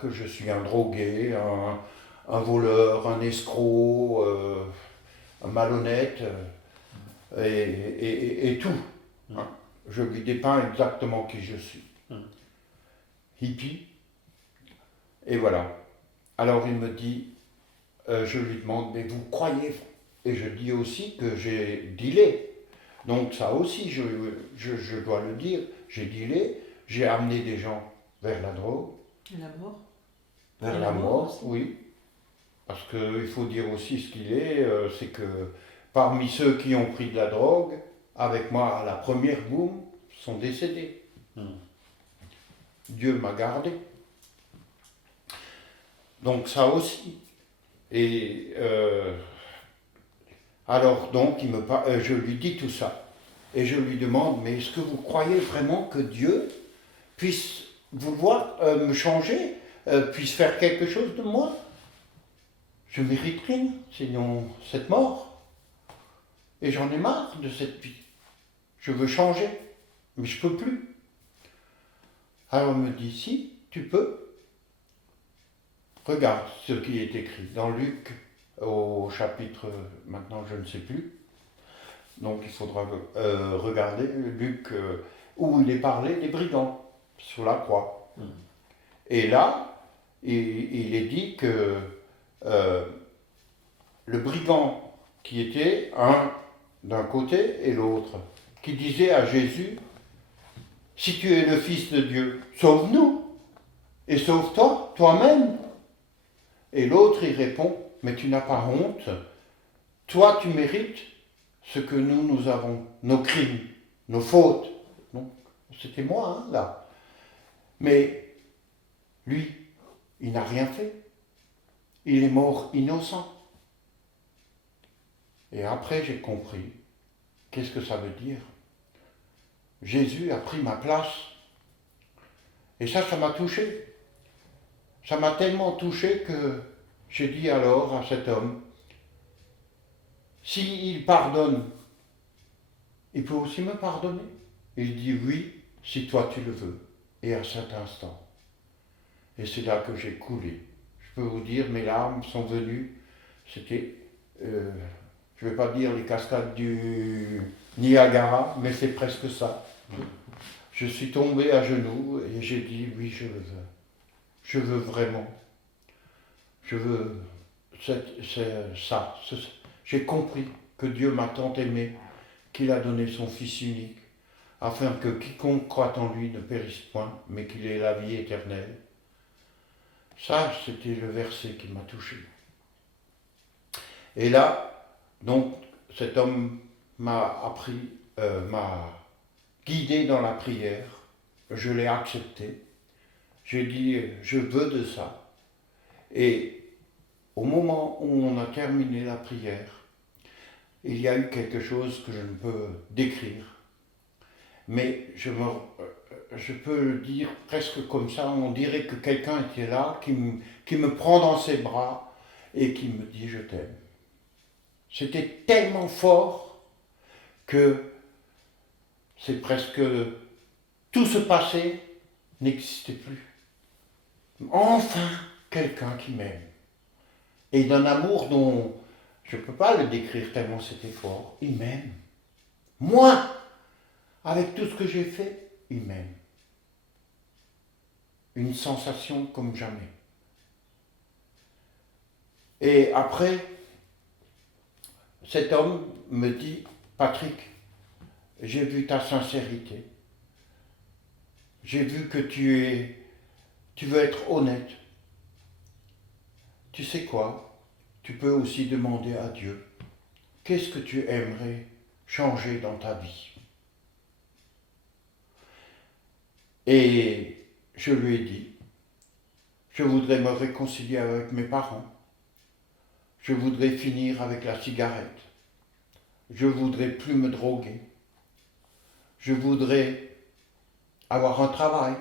que je suis un drogué, un voleur, un escroc, un malhonnête et tout. Hein. Je lui dépeins exactement qui je suis. Hippie. Et voilà. Alors il me dit, je lui demande, mais vous croyez? Et je dis aussi que j'ai dealé. Donc ça aussi, je dois le dire, j'ai dealé, j'ai amené des gens vers la drogue. Et la mort? Vers la mort, oui. Parce qu'il faut dire aussi ce qu'il est, c'est que parmi ceux qui ont pris de la drogue, avec moi à la première boum, sont décédés. Dieu m'a gardé. Donc ça aussi. Et alors donc je lui dis tout ça. Et je lui demande, mais est-ce que vous croyez vraiment que Dieu puisse vouloir me changer, puisse faire quelque chose de moi? Je mérite rien, sinon cette mort. Et j'en ai marre de cette vie. Je veux changer, mais je ne peux plus. Alors il me dit, si, tu peux. Regarde ce qui est écrit dans Luc au chapitre, maintenant je ne sais plus. Donc il faudra regarder Luc où il est parlé des brigands sur la croix. Et là, il est dit que le brigand qui était un d'un côté et l'autre, qui disait à Jésus, si tu es le Fils de Dieu, sauve-nous et sauve-toi, toi-même. Et l'autre, il répond, mais tu n'as pas honte, toi tu mérites ce que nous avons, nos crimes, nos fautes. Non, c'était moi, hein, là. Mais lui, il n'a rien fait. Il est mort innocent. Et après, j'ai compris. Qu'est-ce que ça veut dire? Jésus a pris ma place. Et ça m'a touché. Ça m'a tellement touché que j'ai dit alors à cet homme, s'il pardonne, il peut aussi me pardonner. Il dit oui, si toi tu le veux. Et à cet instant. Et c'est là que j'ai coulé. Je peux vous dire, mes larmes sont venues. C'était, je ne vais pas dire les cascades du Niagara, mais c'est presque ça. Je suis tombé à genoux et j'ai dit, oui, je le veux. Je veux vraiment. Je veux ça. J'ai compris que Dieu m'a tant aimé qu'il a donné son Fils unique, afin que quiconque croit en lui ne périsse point, mais qu'il ait la vie éternelle. Ça, c'était le verset qui m'a touché. Et là, donc, cet homme m'a appris, m'a guidé dans la prière. Je l'ai accepté. J'ai dit, je veux de ça. Et au moment où on a terminé la prière, il y a eu quelque chose que je ne peux décrire. Mais je peux le dire presque comme ça, on dirait que quelqu'un était là, qui me prend dans ses bras et qui me dit je t'aime. C'était tellement fort que c'est presque tout ce passé n'existait plus. Enfin, quelqu'un qui m'aime. Et d'un amour dont je ne peux pas le décrire tellement c'était fort. Il m'aime. Moi, avec tout ce que j'ai fait, il m'aime. Une sensation comme jamais. Et après, cet homme me dit, Patrick, j'ai vu ta sincérité. J'ai vu que tu veux être honnête. Tu sais quoi? Tu peux aussi demander à Dieu, qu'est-ce que tu aimerais changer dans ta vie? Et je lui ai dit, je voudrais me réconcilier avec mes parents. Je voudrais finir avec la cigarette. je voudrais plus me droguer. Je voudrais avoir un travail.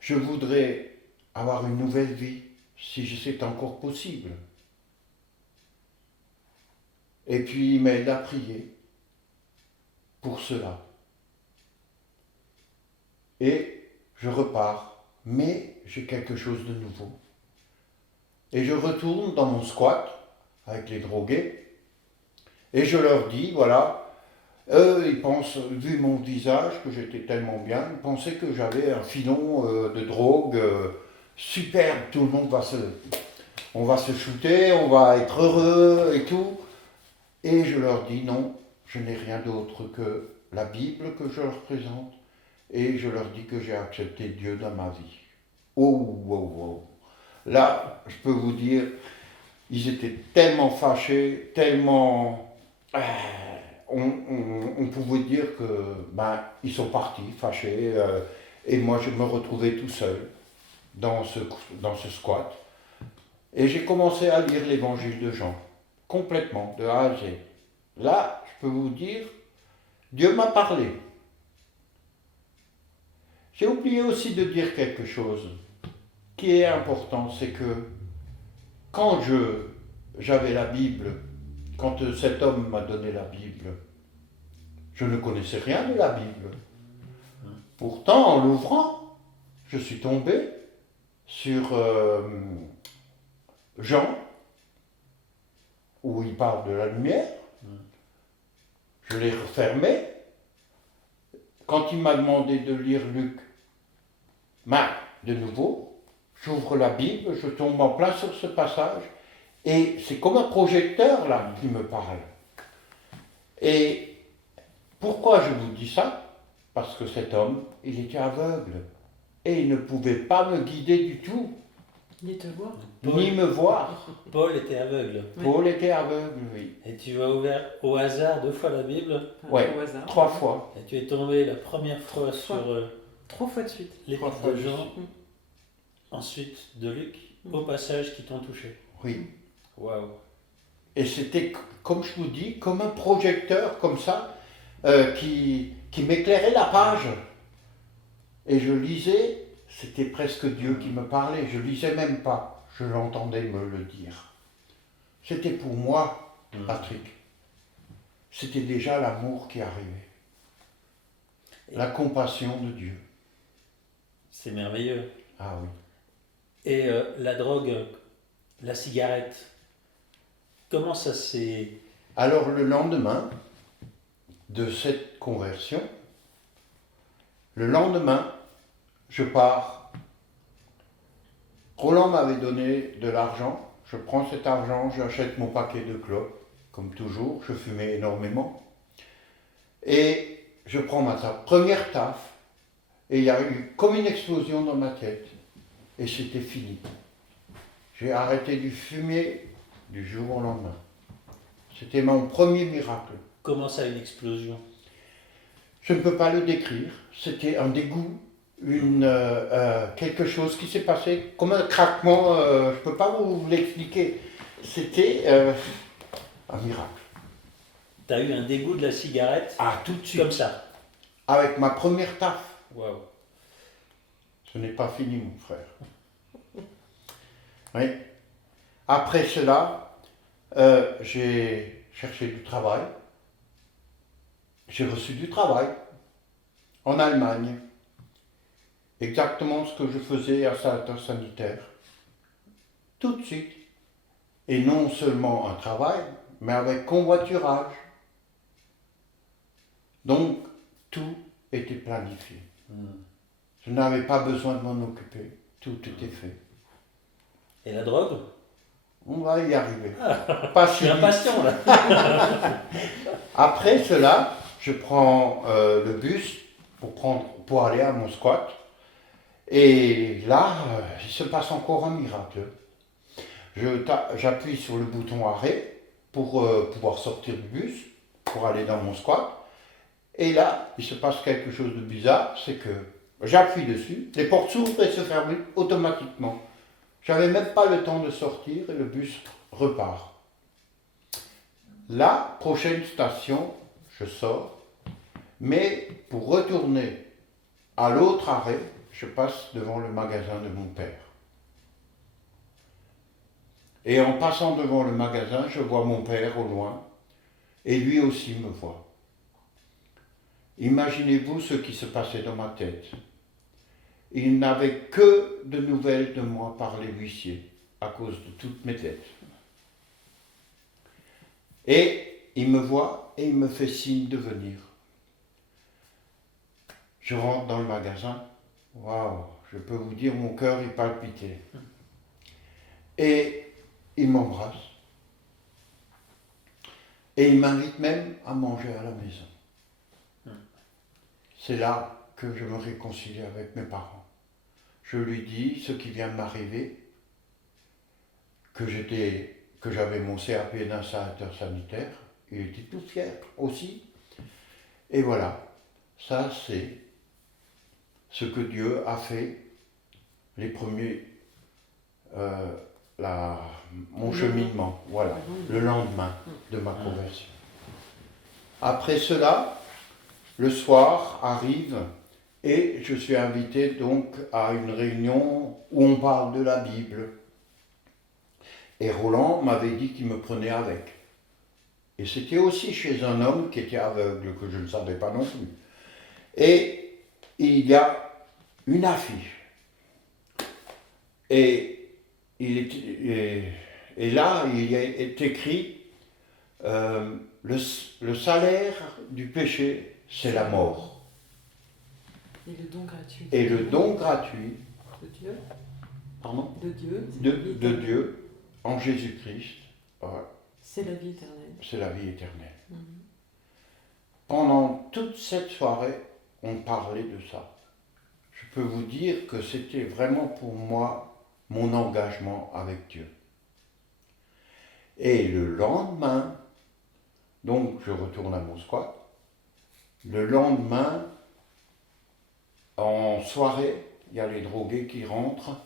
Je voudrais avoir une nouvelle vie, si c'est encore possible. Et puis il m'aide à prier pour cela. Et je repars, mais j'ai quelque chose de nouveau. Et je retourne dans mon squat avec les drogués et je leur dis, voilà, eux ils pensent, vu mon visage, que j'étais tellement bien, ils pensaient que j'avais un filon de drogue superbe, tout le monde on va se shooter, on va être heureux et tout. Et je leur dis non, je n'ai rien d'autre que la Bible que je leur présente et je leur dis que j'ai accepté Dieu dans ma vie. Oh, oh, oh. Là, je peux vous dire, ils étaient tellement fâchés, tellement... on pouvait dire que ils sont partis fâchés et moi je me retrouvais tout seul dans ce squat. Et j'ai commencé à lire l'évangile de Jean, complètement, de A à Z. Là, je peux vous dire, Dieu m'a parlé. J'ai oublié aussi de dire quelque chose qui est important, c'est que quand j'avais la Bible, quand cet homme m'a donné la Bible, je ne connaissais rien de la Bible. Pourtant, en l'ouvrant, je suis tombé sur Jean, où il parle de la lumière. Je l'ai refermé. Quand il m'a demandé de lire Luc, de nouveau, j'ouvre la Bible, je tombe en plein sur ce passage, et c'est comme un projecteur là qui me parle. Et pourquoi je vous dis ça? Parce que cet homme, il était aveugle, et il ne pouvait pas me guider du tout, Ni te voir. ni me voir. Paul était aveugle. Oui. Paul était aveugle, oui. Et tu as ouvert au hasard 2 fois la Bible. Ouais, Au hasard. 3 fois. Et tu es tombé la première fois 3 sur fois. 3 fois de suite. l'épître 3 fois de de Jean, suite. ensuite de Luc, au passage qui t'ont touché. Oui. Waouh. Et c'était, comme je vous dis, comme un projecteur, comme ça, qui m'éclairait la page. Et je lisais, c'était presque Dieu qui me parlait. Je lisais même pas, je l'entendais me le dire. C'était pour moi, Patrick. C'était déjà l'amour qui arrivait. La compassion de Dieu. C'est merveilleux. Ah oui. Et la drogue, la cigarette, comment ça s'est... Alors le lendemain de cette conversion, le lendemain, je pars. Roland m'avait donné de l'argent. Je prends cet argent, j'achète mon paquet de clopes, comme toujours. Je fumais énormément. Et je prends ma première taf. Et il y a eu comme une explosion dans ma tête. Et c'était fini. J'ai arrêté de fumer du jour au lendemain. C'était mon premier miracle. Comment ça, une explosion? Je ne peux pas le décrire. C'était un dégoût, quelque chose qui s'est passé, comme un craquement. Je ne peux pas vous l'expliquer. C'était un miracle. Tu as eu un dégoût de la cigarette Ah, tout de suite. comme ça. Avec ma première taf. Waouh. Ce n'est pas fini, mon frère. Oui. Après cela, j'ai cherché du travail. J'ai reçu du travail en Allemagne. Exactement ce que je faisais à Saint Sanitaire. Tout de suite. Et non seulement un travail, mais avec convoiturage. Donc, tout était planifié. Je n'avais pas besoin de m'en occuper. Tout était fait. Et la drogue? On va y arriver. Pas Je si suis vite. impatient là. Après cela, je prends le bus pour aller à mon squat. Et là, il se passe encore un miracle. J'appuie sur le bouton arrêt pour pouvoir sortir du bus, pour aller dans mon squat. Et là, il se passe quelque chose de bizarre, c'est que j'appuie dessus, les portes s'ouvrent et se ferment automatiquement. J'avais même pas le temps de sortir et le bus repart. La prochaine station, je sors, mais pour retourner à l'autre arrêt, je passe devant le magasin de mon père. Et en passant devant le magasin, je vois mon père au loin, et lui aussi me voit. Imaginez-vous ce qui se passait dans ma tête. Il n'avait que de nouvelles de moi par les huissiers, à cause de toutes mes dettes. Et il me voit et il me fait signe de venir. Je rentre dans le magasin. Waouh, je peux vous dire, mon cœur, il palpitait. Et il m'embrasse. Et il m'invite même à manger à la maison. C'est là que je me réconcilie avec mes parents. Je lui dis ce qui vient de m'arriver, que j'avais mon CAP d'installateur sanitaire. Il était tout fier aussi. Et voilà, ça c'est ce que Dieu a fait les premiers, mon cheminement, voilà, le lendemain de ma conversion. Après cela, le soir arrive et je suis invité donc à une réunion où on parle de la Bible. Et Roland m'avait dit qu'il me prenait avec. Et c'était aussi chez un homme qui était aveugle, que je ne savais pas non plus. Et il y a une affiche. Et là, il est écrit le salaire du péché, c'est la mort. Et le don gratuit. Et le don gratuit de Dieu. Pardon De Dieu. De Dieu en Jésus-Christ. C'est la vie éternelle. C'est la vie éternelle. Mhm. Pendant toute cette soirée, on parlait de ça. Je peux vous dire que c'était vraiment pour moi mon engagement avec Dieu. Et le lendemain, donc je retourne à mon squat. Le lendemain, en soirée, il y a les drogués qui rentrent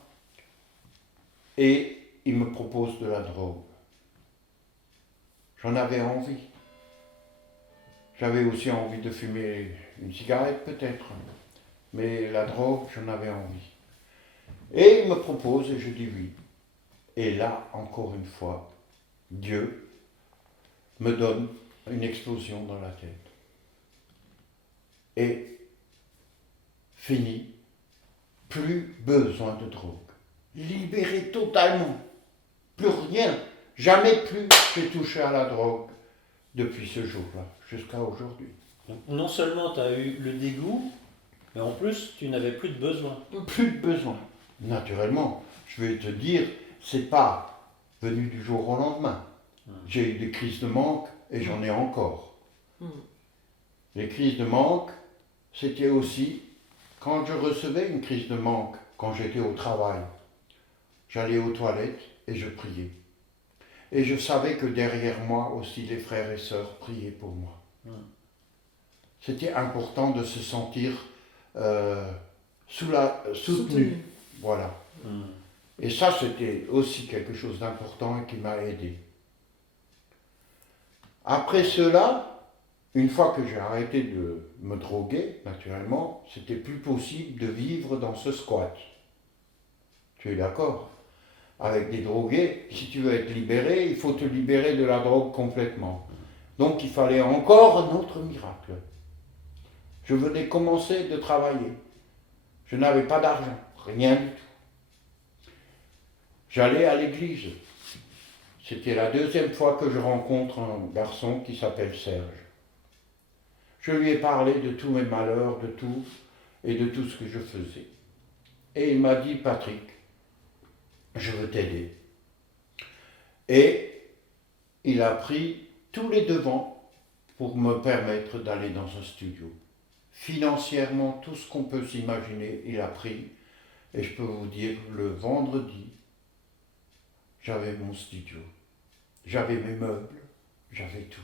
et ils me proposent de la drogue. J'en avais envie. J'avais aussi envie de fumer une cigarette peut-être, mais la drogue, j'en avais envie. Et ils me proposent et je dis oui. Et là, encore une fois, Dieu me donne une explosion dans la tête. Et fini, plus besoin de drogue. Libéré totalement. Plus rien. Jamais plus j'ai touché à la drogue depuis ce jour-là, jusqu'à aujourd'hui. Donc, non seulement tu as eu le dégoût, mais en plus tu n'avais plus de besoin. Plus de besoin. Naturellement, je vais te dire, c'est pas venu du jour au lendemain. J'ai eu des crises de manque et j'en ai encore. Les crises de manque, c'était aussi quand je recevais une crise de manque, quand j'étais au travail. J'allais aux toilettes et je priais. Et je savais que derrière moi aussi les frères et sœurs priaient pour moi. C'était important de se sentir soutenu. Voilà. Et ça, c'était aussi quelque chose d'important et qui m'a aidé. Après cela, une fois que j'ai arrêté de me droguer, naturellement, c'était plus possible de vivre dans ce squat. Tu es d'accord ? Avec des drogués, si tu veux être libéré, il faut te libérer de la drogue complètement. Donc il fallait encore un autre miracle. Je venais commencer de travailler. Je n'avais pas d'argent, rien du tout. J'allais à l'église. C'était la deuxième fois que je rencontre un garçon qui s'appelle Serge. Je lui ai parlé de tous mes malheurs, de tout, et de tout ce que je faisais. Et il m'a dit, Patrick, je veux t'aider. Et il a pris tous les devants pour me permettre d'aller dans un studio. Financièrement, tout ce qu'on peut s'imaginer, il a pris. Et je peux vous dire, le vendredi, j'avais mon studio. J'avais mes meubles, j'avais tout.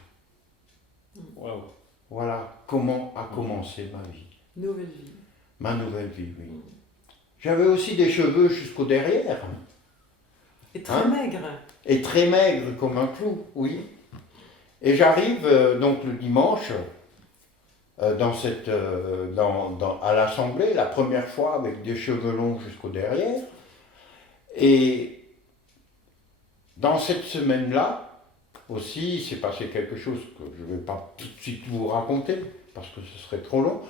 Wow. Voilà comment a commencé ma vie. Nouvelle vie. Ma nouvelle vie, oui. J'avais aussi des cheveux jusqu'au derrière. Et très maigre. Et très maigre comme un clou, oui. Et j'arrive donc le dimanche à l'assemblée, la première fois avec des cheveux longs jusqu'au derrière. Et dans cette semaine-là, aussi, il s'est passé quelque chose que je ne vais pas tout de suite vous raconter, parce que ce serait trop long.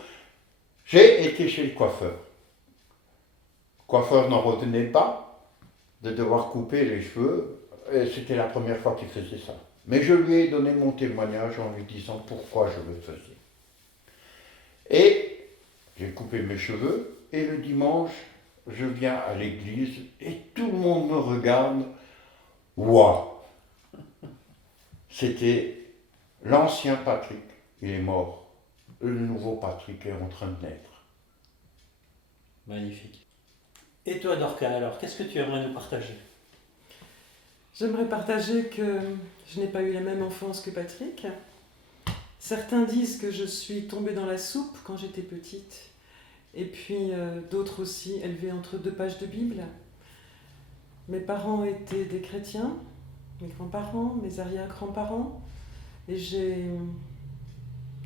J'ai été chez le coiffeur. Le coiffeur n'en retenait pas de devoir couper les cheveux. Et c'était la première fois qu'il faisait ça. Mais je lui ai donné mon témoignage en lui disant pourquoi je le faisais. Et j'ai coupé mes cheveux, et le dimanche, je viens à l'église, et tout le monde me regarde. Waouh! C'était l'ancien Patrick, il est mort. Le nouveau Patrick est en train de naître. Magnifique. Et toi, Dorca, alors, qu'est-ce que tu aimerais nous partager? J'aimerais partager que je n'ai pas eu la même enfance que Patrick. Certains disent que je suis tombée dans la soupe quand j'étais petite, et puis d'autres aussi élevés entre 2 pages de Bible. Mes parents étaient des chrétiens, mes grands-parents, mes arrière-grands-parents, et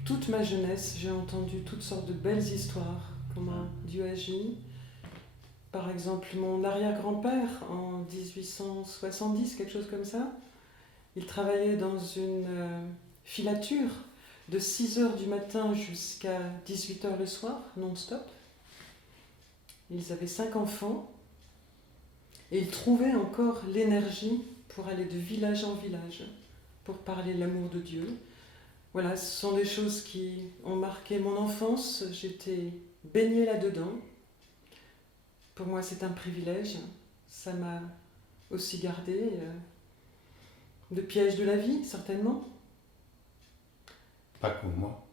toute ma jeunesse, j'ai entendu toutes sortes de belles histoires, comment Dieu agit. Par exemple, mon arrière-grand-père, en 1870, quelque chose comme ça, il travaillait dans une filature de 6h du matin jusqu'à 18h le soir, non-stop. Ils avaient 5 enfants et ils trouvaient encore l'énergie pour aller de village en village, pour parler de l'amour de Dieu. Voilà, ce sont des choses qui ont marqué mon enfance, j'étais baignée là-dedans. Pour moi, c'est un privilège, ça m'a aussi gardé de pièges de la vie, certainement. Pas comme moi.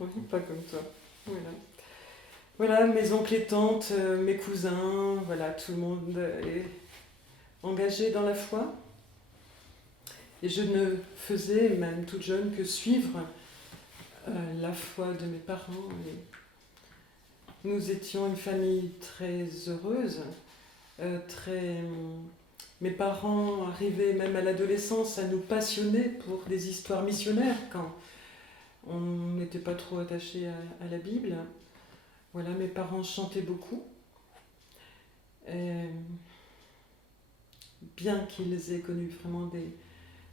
Oui, pas comme toi. Voilà. Voilà, mes oncles et tantes, mes cousins, voilà, tout le monde est engagé dans la foi. Et je ne faisais, même toute jeune, que suivre la foi de mes parents. Et nous étions une famille très heureuse, mes parents arrivaient même à l'adolescence à nous passionner pour des histoires missionnaires quand on n'était pas trop attaché à la Bible. Voilà, mes parents chantaient beaucoup. Et bien qu'ils aient connu vraiment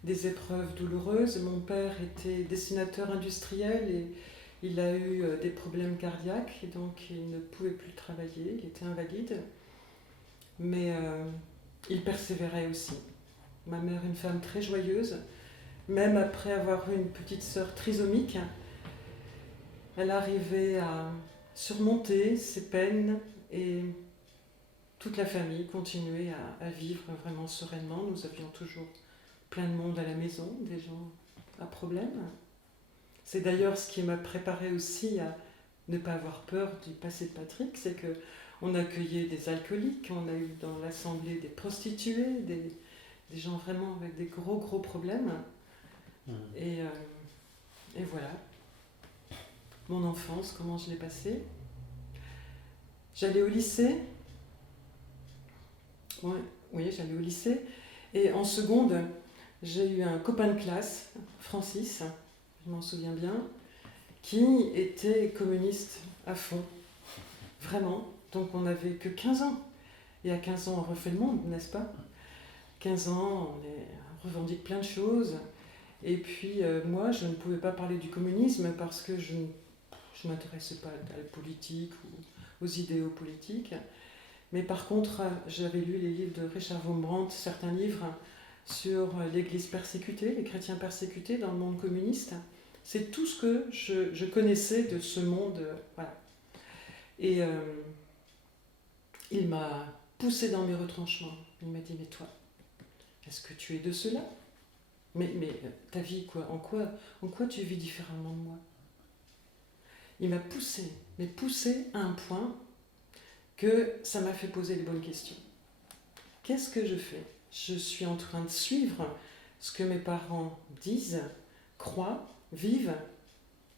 des épreuves douloureuses, mon père était dessinateur industriel et il a eu des problèmes cardiaques, et donc il ne pouvait plus travailler, il était invalide. Mais il persévérait aussi. Ma mère, une femme très joyeuse, même après avoir eu une petite sœur trisomique, elle arrivait à surmonter ses peines et toute la famille continuait à vivre vraiment sereinement. Nous avions toujours plein de monde à la maison, des gens à problème. C'est d'ailleurs ce qui m'a préparée aussi à ne pas avoir peur du passé de Patrick, c'est que on accueillait des alcooliques, on a eu dans l'assemblée des prostituées, des gens vraiment avec des gros problèmes. Et voilà, mon enfance, comment je l'ai passée. J'allais au lycée. Oui, j'allais au lycée. Et en seconde, j'ai eu un copain de classe, Francis, je m'en souviens bien, qui était communiste à fond. Vraiment. Donc on n'avait que 15 ans. Et à 15 ans, on refait le monde, n'est-ce pas? 15 ans, on revendique plein de choses. Et puis moi, je ne pouvais pas parler du communisme parce que je ne m'intéressais pas à la politique ou aux idéaux politiques. Mais par contre, j'avais lu les livres de Richard Wurmbrand, certains livres sur l'Église persécutée, les chrétiens persécutés dans le monde communiste. C'est tout ce que je connaissais de ce monde. Voilà. Et il m'a poussé dans mes retranchements. Il m'a dit, mais toi, est-ce que tu es de cela? Mais ta vie, quoi, en quoi tu vis différemment de moi? Il m'a poussé à un point que ça m'a fait poser les bonnes questions. Qu'est-ce que je fais? Je suis en train de suivre ce que mes parents disent, croient, vivent,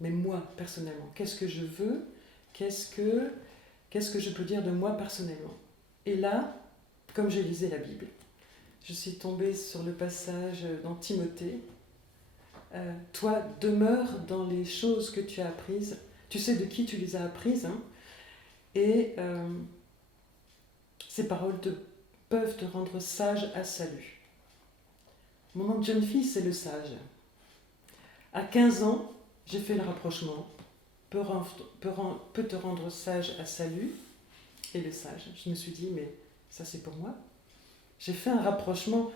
mais moi, personnellement, qu'est-ce que je veux? Qu'est-ce que je peux dire de moi personnellement? Et là, comme je lisais la Bible, je suis tombée sur le passage dans Timothée. Toi, demeure dans les choses que tu as apprises. Tu sais de qui tu les as apprises, hein, et ces paroles peuvent te rendre sage à salut. Mon nom de jeune fille, c'est le sage. À 15 ans, j'ai fait le rapprochement. Peut te rendre sage à salut, et le sage. Je me suis dit, mais ça c'est pour moi. J'ai fait un rapprochement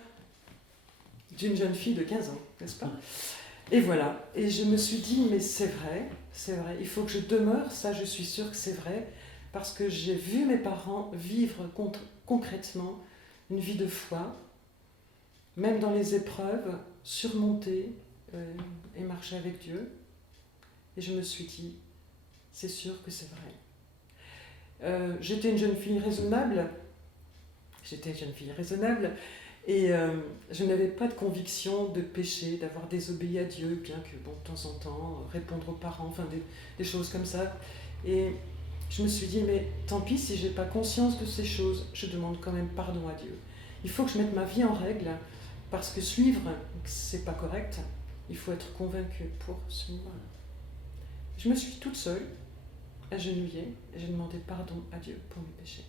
d'une jeune fille de 15 ans, n'est-ce pas? Et voilà, et je me suis dit, mais c'est vrai, il faut que je demeure, ça je suis sûre que c'est vrai, parce que j'ai vu mes parents vivre concrètement une vie de foi, même dans les épreuves, surmonter et marcher avec Dieu. Et je me suis dit, c'est sûr que c'est vrai. J'étais une jeune fille raisonnable, et je n'avais pas de conviction de péché, d'avoir désobéi à Dieu, bien que, bon, de temps en temps, répondre aux parents, enfin des choses comme ça. Et je me suis dit, mais tant pis si je n'ai pas conscience de ces choses, je demande quand même pardon à Dieu. Il faut que je mette ma vie en règle, parce que suivre, c'est pas correct. Il faut être convaincu pour suivre. Je me suis toute seule, agenouillée, et j'ai demandé pardon à Dieu pour mes péchés.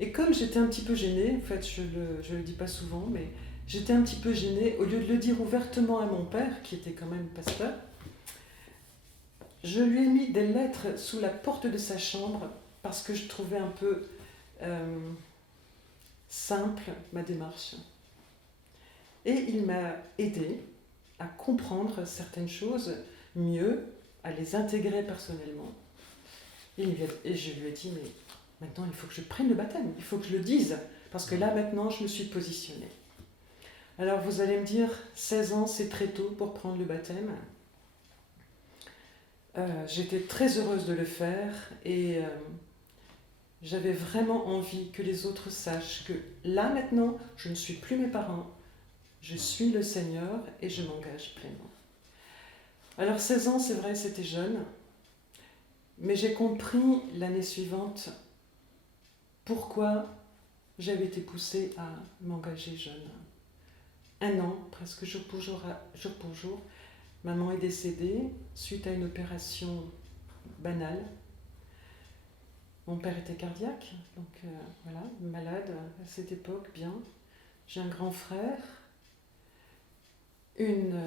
Et comme j'étais un petit peu gênée, en fait je le dis pas souvent, mais j'étais un petit peu gênée, au lieu de le dire ouvertement à mon père, qui était quand même pasteur, je lui ai mis des lettres sous la porte de sa chambre, parce que je trouvais un peu simple ma démarche. Et il m'a aidée à comprendre certaines choses mieux, à les intégrer personnellement. Et je lui ai dit, mais maintenant il faut que je prenne le baptême, il faut que je le dise, parce que là maintenant je me suis positionnée. Alors vous allez me dire, 16 ans c'est très tôt pour prendre le baptême. J'étais très heureuse de le faire, et j'avais vraiment envie que les autres sachent que là maintenant je ne suis plus mes parents, je suis le Seigneur et je m'engage pleinement. Alors 16 ans, c'est vrai, c'était jeune, mais j'ai compris l'année suivante pourquoi j'avais été poussée à m'engager jeune. 1 an, presque jour pour jour, maman est décédée suite à une opération banale. Mon père était cardiaque, donc voilà, malade à cette époque, bien. J'ai un grand frère, une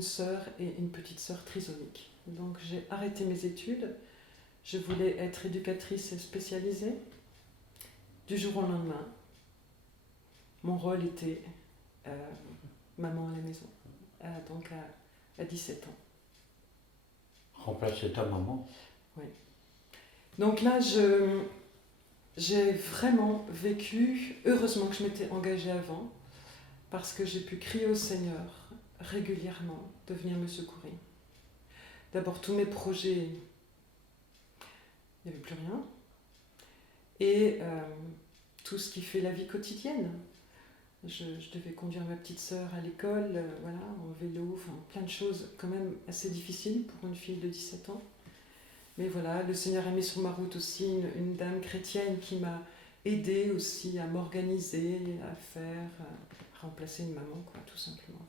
sœur et une petite sœur trisomique. Donc j'ai arrêté mes études, je voulais être éducatrice spécialisée. Du jour au lendemain, mon rôle était maman à la maison, donc à 17 ans. Remplacer ta maman. Oui. Donc là, j'ai vraiment vécu, heureusement que je m'étais engagée avant, parce que j'ai pu crier au Seigneur régulièrement de venir me secourir. D'abord, tous mes projets, il n'y avait plus rien. Et tout ce qui fait la vie quotidienne. Je devais conduire ma petite sœur à l'école, voilà, en vélo, enfin plein de choses quand même assez difficiles pour une fille de 17 ans. Mais voilà, le Seigneur a mis sur ma route aussi une dame chrétienne qui m'a aidée aussi à m'organiser, à remplacer une maman, quoi, tout simplement.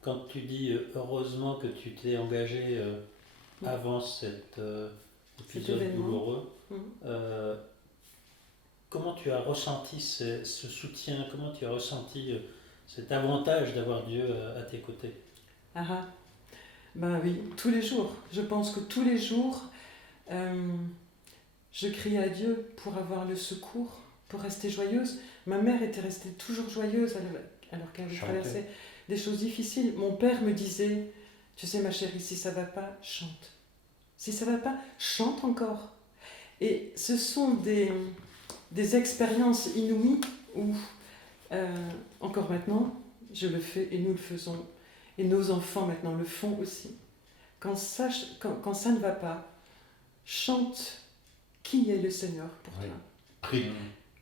Quand tu dis heureusement que tu t'es engagé avant cet épisode douloureux, comment tu as ressenti ce soutien, comment tu as ressenti cet avantage d'avoir Dieu à tes côtés? Ben oui, tous les jours. Je pense que tous les jours, je criais à Dieu pour avoir le secours, pour rester joyeuse. Ma mère était restée toujours joyeuse alors qu'elle avait traversé des choses difficiles. Mon père me disait, tu sais ma chérie, si ça va pas, chante. Si ça va pas, chante encore. Et ce sont des expériences inouïes où, encore maintenant, je le fais et nous le faisons. Et nos enfants maintenant le font aussi. Quand ça ne va pas, chante qui est le Seigneur pour toi.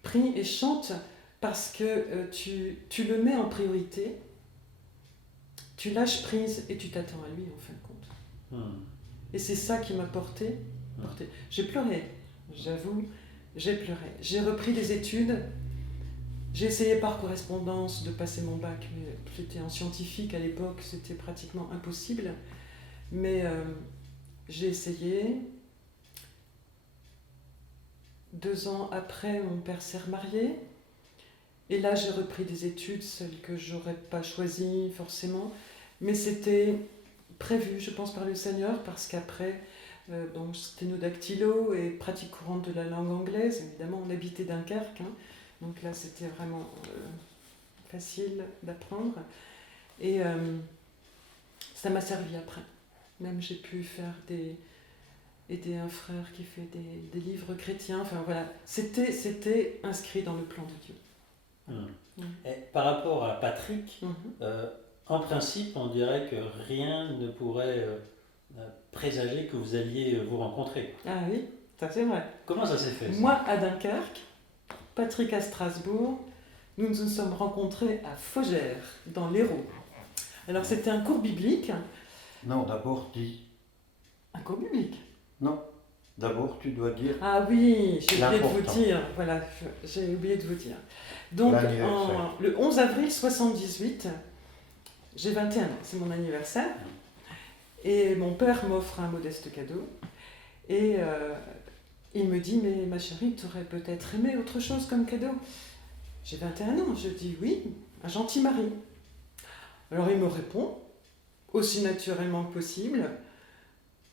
Prie et chante parce que tu le mets en priorité, tu lâches prise et tu t'attends à lui en fin de compte. Et c'est ça qui m'a porté. J'ai pleuré, j'avoue, j'ai pleuré. J'ai repris des études. J'ai essayé par correspondance de passer mon bac, mais j'étais en scientifique à l'époque, c'était pratiquement impossible. Mais j'ai essayé. 2 ans après, mon père s'est remarié. Et là, j'ai repris des études, celles que j'aurais pas choisies forcément. Mais c'était prévu, je pense, par le Seigneur, parce qu'après, donc sténodactylo et pratique courante de la langue anglaise, évidemment, on habitait Dunkerque, hein, donc là, c'était vraiment facile d'apprendre. Et ça m'a servi après. Même j'ai pu faire aider un frère qui fait des livres chrétiens, enfin voilà, c'était inscrit dans le plan de Dieu. Et par rapport à Patrick, Mhm. en principe, on dirait que rien ne pourrait présager que vous alliez vous rencontrer. Ah oui, ça c'est vrai. Comment ça s'est fait ça? Moi à Dunkerque, Patrick à Strasbourg, nous nous sommes rencontrés à Faugères, dans l'Hérault. Alors c'était un cours biblique. Non, d'abord dis. Un cours biblique. Non, d'abord tu dois dire Ah oui, j'ai oublié de vous l'important. dire. Voilà, j'ai oublié de vous dire. Donc L'anniversaire. le 11 avril 78, j'ai 21 ans, c'est mon anniversaire. Et mon père m'offre un modeste cadeau. Et il me dit, mais ma chérie, tu aurais peut-être aimé autre chose comme cadeau. J'ai 21 ans, je dis oui, un gentil mari. Alors il me répond, aussi naturellement que possible,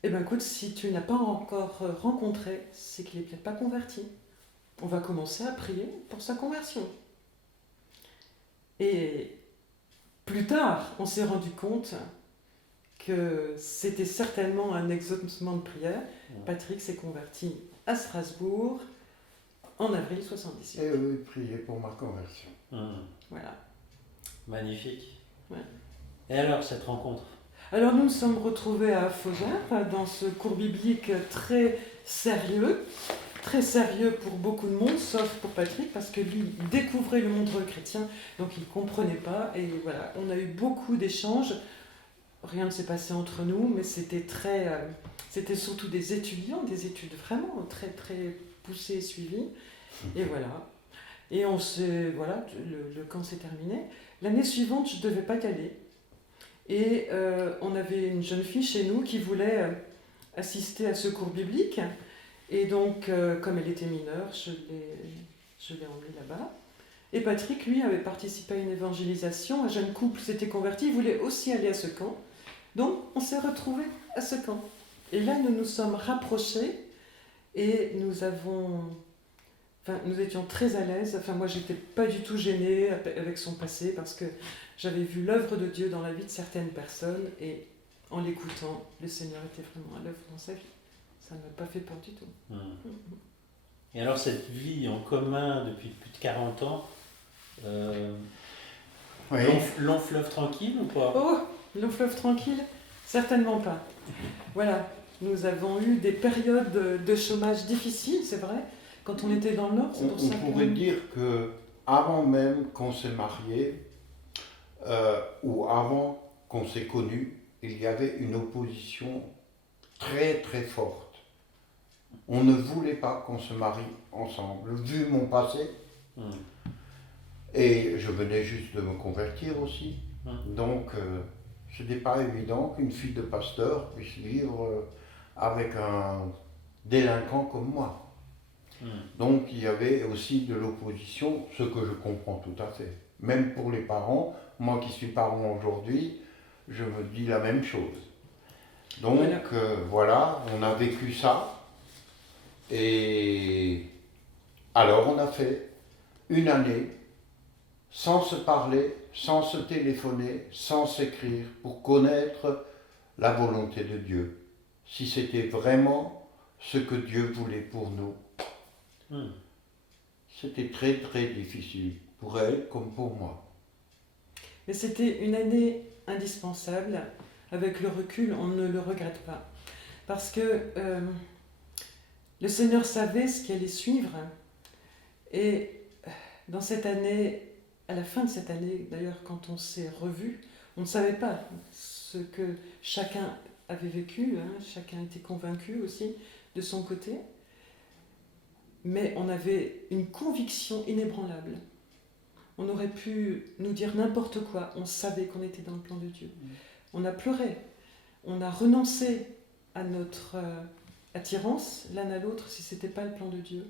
eh bien écoute, si tu n'as pas encore rencontré, c'est qu'il n'est peut-être pas converti. On va commencer à prier pour sa conversion. Et plus tard, on s'est rendu compte que c'était certainement un exaucement de prière. Patrick s'est converti à Strasbourg en avril 78. Et eux priaient pour ma conversion. Voilà. Magnifique. Ouais. Et alors, cette rencontre? Alors nous nous sommes retrouvés à Faugères dans ce cours biblique très sérieux pour beaucoup de monde, sauf pour Patrick, parce que lui il découvrait le monde chrétien, donc il ne comprenait pas. Et voilà, on a eu beaucoup d'échanges. Rien ne s'est passé entre nous, mais c'était c'était surtout des étudiants, des études vraiment très très poussées et suivies. Et voilà. Et voilà, le camp s'est terminé. L'année suivante, je ne devais pas y aller. Et on avait une jeune fille chez nous qui voulait assister à ce cours biblique. Et donc, comme elle était mineure, je l'ai emmenée là-bas. Et Patrick, lui, avait participé à une évangélisation. Un jeune couple s'était converti, il voulait aussi aller à ce camp. Donc, on s'est retrouvés à ce camp. Et là, nous nous sommes rapprochés et nous étions très à l'aise. Enfin, moi, j'étais pas du tout gênée avec son passé parce que j'avais vu l'œuvre de Dieu dans la vie de certaines personnes et en l'écoutant, le Seigneur était vraiment à l'œuvre dans sa vie. Ça ne m'a pas fait peur du tout. Et alors, cette vie en commun depuis plus de 40 ans, Oui. long fleuve tranquille ou pas? Oh, long fleuve tranquille? Certainement pas. Voilà, nous avons eu des périodes de chômage difficiles, c'est vrai, quand on était dans le Nord. On pourrait dire que avant même qu'on s'est marié, ou avant qu'on s'est connus, il y avait une opposition très très forte. On ne voulait pas qu'on se marie ensemble, vu mon passé. Et je venais juste de me convertir aussi. Donc, ce n'est pas évident qu'une fille de pasteur puisse vivre avec un délinquant comme moi. Donc, il y avait aussi de l'opposition, ce que je comprends tout à fait. Même pour les parents, moi qui suis parent aujourd'hui, je me dis la même chose. Donc, voilà, on a vécu ça. Et alors, on a fait une année sans se parler, sans se téléphoner, sans s'écrire, pour connaître la volonté de Dieu. Si c'était vraiment ce que Dieu voulait pour nous. C'était très très difficile, pour elle comme pour moi. Mais c'était une année indispensable. Avec le recul, on ne le regrette pas. Parce que le Seigneur savait ce qui allait suivre. Et dans cette année, à la fin de cette année, d'ailleurs, quand on s'est revus, on ne savait pas ce que chacun avait vécu, hein, chacun était convaincu aussi de son côté. mais on avait une conviction inébranlable. On aurait pu nous dire n'importe quoi, on savait qu'on était dans le plan de Dieu. On a pleuré, on a renoncé à notre attirance l'un à l'autre si ce n'était pas le plan de Dieu.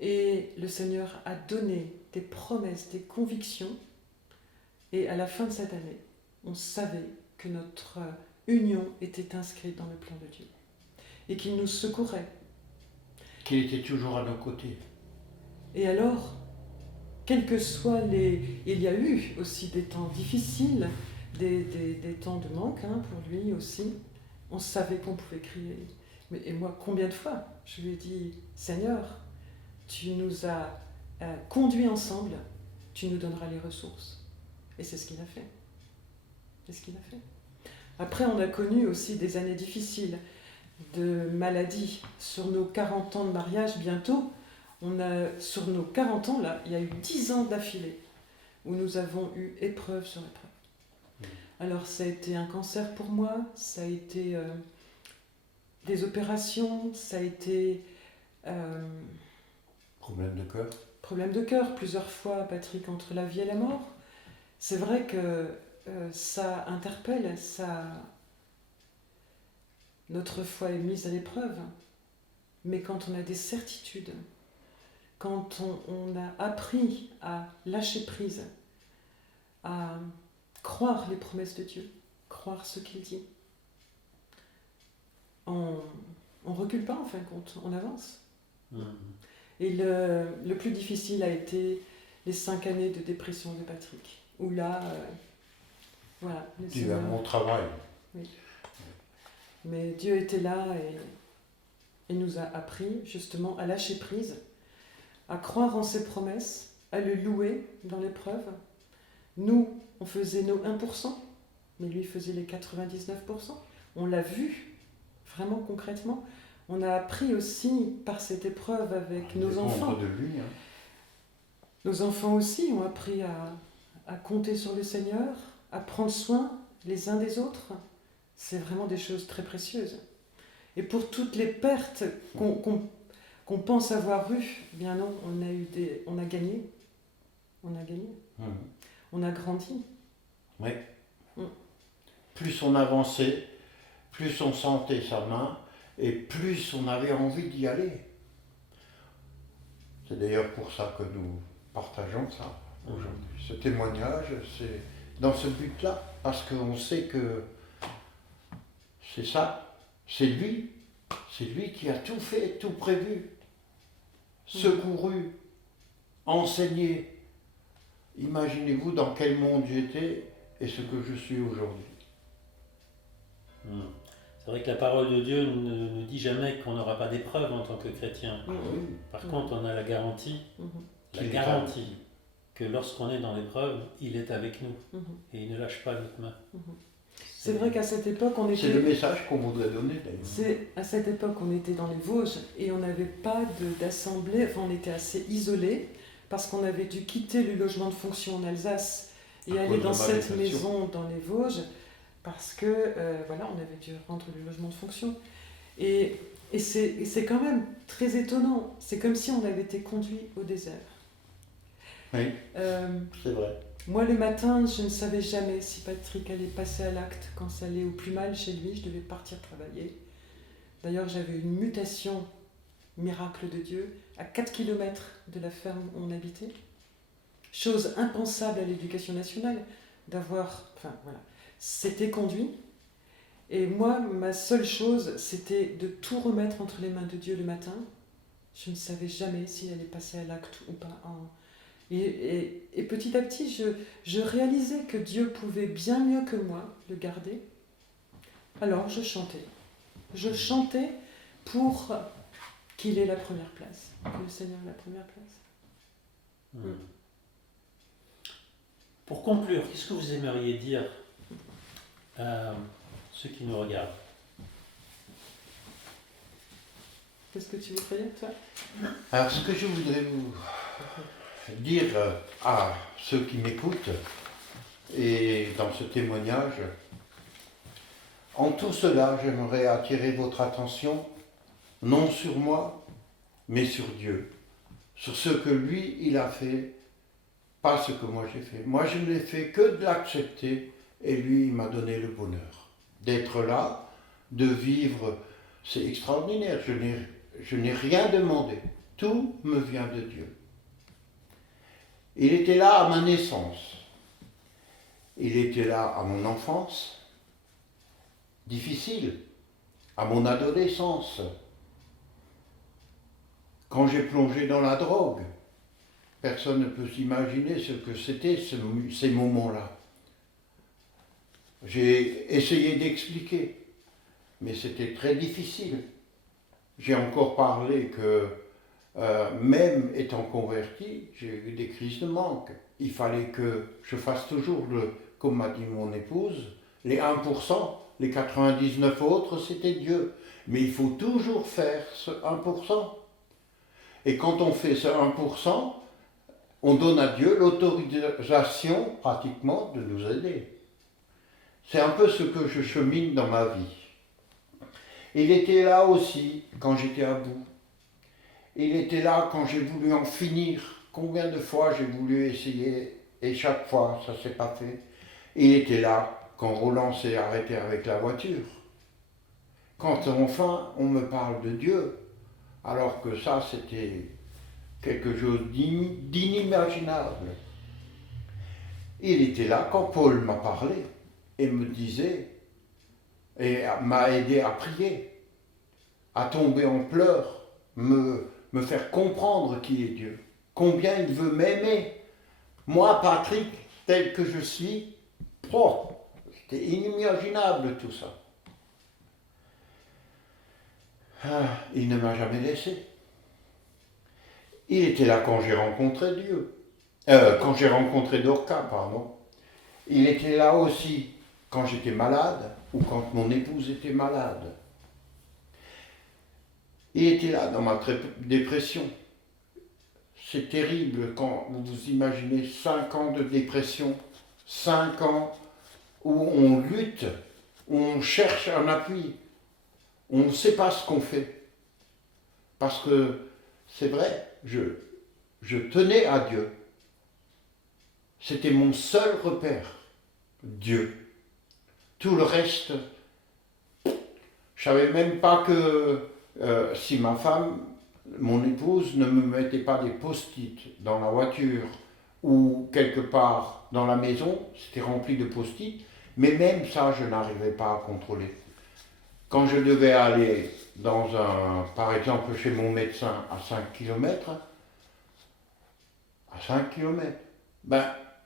Et le Seigneur a donné des promesses, des convictions, et à la fin de cette année, on savait que notre union était inscrite dans le plan de Dieu et qu'il nous secourait. Qu'il était toujours à nos côtés. Et alors, quels que soient les... Il y a eu aussi des temps difficiles, des temps de manque pour lui aussi. On savait qu'on pouvait crier. Et moi, combien de fois je lui ai dit, Seigneur, tu nous as conduits ensemble, tu nous donneras les ressources. Et c'est ce qu'il a fait. C'est ce qu'il a fait. Après, on a connu aussi des années difficiles de maladie. Sur nos 40 ans de mariage, bientôt, sur nos 40 ans, là, il y a eu 10 ans d'affilée où nous avons eu épreuve sur épreuve. Alors, ça a été un cancer pour moi, ça a été des opérations, ça a été... Problème de cœur. Problème de cœur, plusieurs fois, Patrick, entre la vie et la mort. C'est vrai que ça interpelle, notre foi est mise à l'épreuve. Mais quand on a des certitudes, quand on a appris à lâcher prise, à croire les promesses de Dieu, croire ce qu'il dit, on ne recule pas en fin de compte, on avance. Et le plus difficile a été les 5 années de dépression de Patrick, où là, voilà. Tu as mon travail. Oui. Mais Dieu était là et il nous a appris justement à lâcher prise, à croire en ses promesses, à le louer dans l'épreuve. Nous, on faisait nos 1%, mais lui faisait les 99%. On l'a vu, vraiment concrètement. On a appris aussi par cette épreuve avec nos enfants. De lui, Nos enfants aussi ont appris à compter sur le Seigneur, à prendre soin les uns des autres. C'est vraiment des choses très précieuses. Et pour toutes les pertes qu'on pense avoir eues, bien non, on a gagné. On a gagné. On a grandi. Oui. Plus on avançait, plus on sentait sa main, et plus on avait envie d'y aller. C'est d'ailleurs pour ça que nous partageons ça aujourd'hui. Ce témoignage, c'est dans ce but-là, parce qu'on sait que c'est ça, c'est lui qui a tout fait, tout prévu, secouru, enseigné. Imaginez-vous dans quel monde j'étais et ce que je suis aujourd'hui. C'est vrai que la parole de Dieu ne nous dit jamais qu'on n'aura pas d'épreuve en tant que chrétien. Par contre, on a la garantie que lorsqu'on est dans l'épreuve, il est avec nous et il ne lâche pas notre main. C'est vrai qu'à cette époque, on était... C'est le message qu'on voudrait donner d'ailleurs. À cette époque, on était dans les Vosges et on n'avait pas d'assemblée, enfin on était assez isolés parce qu'on avait dû quitter le logement de fonction en Alsace et aller dans cette maison dans les Vosges parce que voilà, on avait dû rendre le logement de fonction. Et c'est quand même très étonnant. C'est comme si on avait été conduit au désert. Oui, c'est vrai. Moi, le matin, je ne savais jamais si Patrick allait passer à l'acte. Quand ça allait au plus mal chez lui, je devais partir travailler. D'ailleurs, j'avais une mutation, miracle de Dieu, à 4 km de la ferme où on habitait. Chose impensable à l'éducation nationale, d'avoir... Enfin, voilà. C'était conduit. Et moi, ma seule chose, c'était de tout remettre entre les mains de Dieu le matin. Je ne savais jamais s'il allait passer à l'acte ou pas. Et petit à petit, je réalisais que Dieu pouvait bien mieux que moi le garder. Alors, je chantais. Je chantais pour qu'il ait la première place, que le Seigneur ait la première place. Pour conclure, qu'est-ce que vous aimeriez dire à ceux qui nous regardent? Qu'est-ce que tu voudrais dire, toi? Alors, ce que je voudrais vous dire à ceux qui m'écoutent, et dans ce témoignage, en tout cela, j'aimerais attirer votre attention, non sur moi, mais sur Dieu, sur ce que lui, il a fait, pas ce que moi j'ai fait. Moi, je n'ai fait que de l'accepter, et lui, il m'a donné le bonheur d'être là, de vivre. C'est extraordinaire, je n'ai rien demandé. Tout me vient de Dieu. Il était là à ma naissance. Il était là à mon enfance, difficile, à mon adolescence, quand j'ai plongé dans la drogue. Personne ne peut s'imaginer ce que c'était ces moments-là. J'ai essayé d'expliquer, mais c'était très difficile. J'ai encore parlé que même étant converti, j'ai eu des crises de manque. Il fallait que je fasse toujours, comme m'a dit mon épouse, les 1%, les 99 autres, c'était Dieu. Mais il faut toujours faire ce 1%. Et quand on fait ce 1%, on donne à Dieu l'autorisation pratiquement de nous aider. C'est un peu ce que je chemine dans ma vie. Il était là aussi quand j'étais à bout. Il était là quand j'ai voulu en finir. Combien de fois j'ai voulu essayer et chaque fois ça ne s'est pas fait. Il était là quand Roland s'est arrêté avec la voiture. Quand enfin on me parle de Dieu, alors que ça c'était quelque chose d'inimaginable. Il était là quand Paul m'a parlé et me disait, et m'a aidé à prier, à tomber en pleurs, me faire comprendre qui est Dieu, combien il veut m'aimer. Moi, Patrick, tel que je suis, c'était inimaginable tout ça. Il ne m'a jamais laissé. Il était là quand j'ai rencontré Dieu. Quand j'ai rencontré Dorca, pardon. Il était là aussi quand j'étais malade ou quand mon épouse était malade. Il était là dans ma dépression. C'est terrible quand vous vous imaginez 5 ans de dépression, 5 ans où on lutte, où on cherche un appui, où on ne sait pas ce qu'on fait. Parce que c'est vrai, je tenais à Dieu. C'était mon seul repère, Dieu. Tout le reste, je ne savais même pas que si ma femme, mon épouse, ne me mettait pas des post-it dans la voiture ou quelque part dans la maison, c'était rempli de post-it, mais même ça, je n'arrivais pas à contrôler. Quand je devais aller par exemple chez mon médecin à 5 km,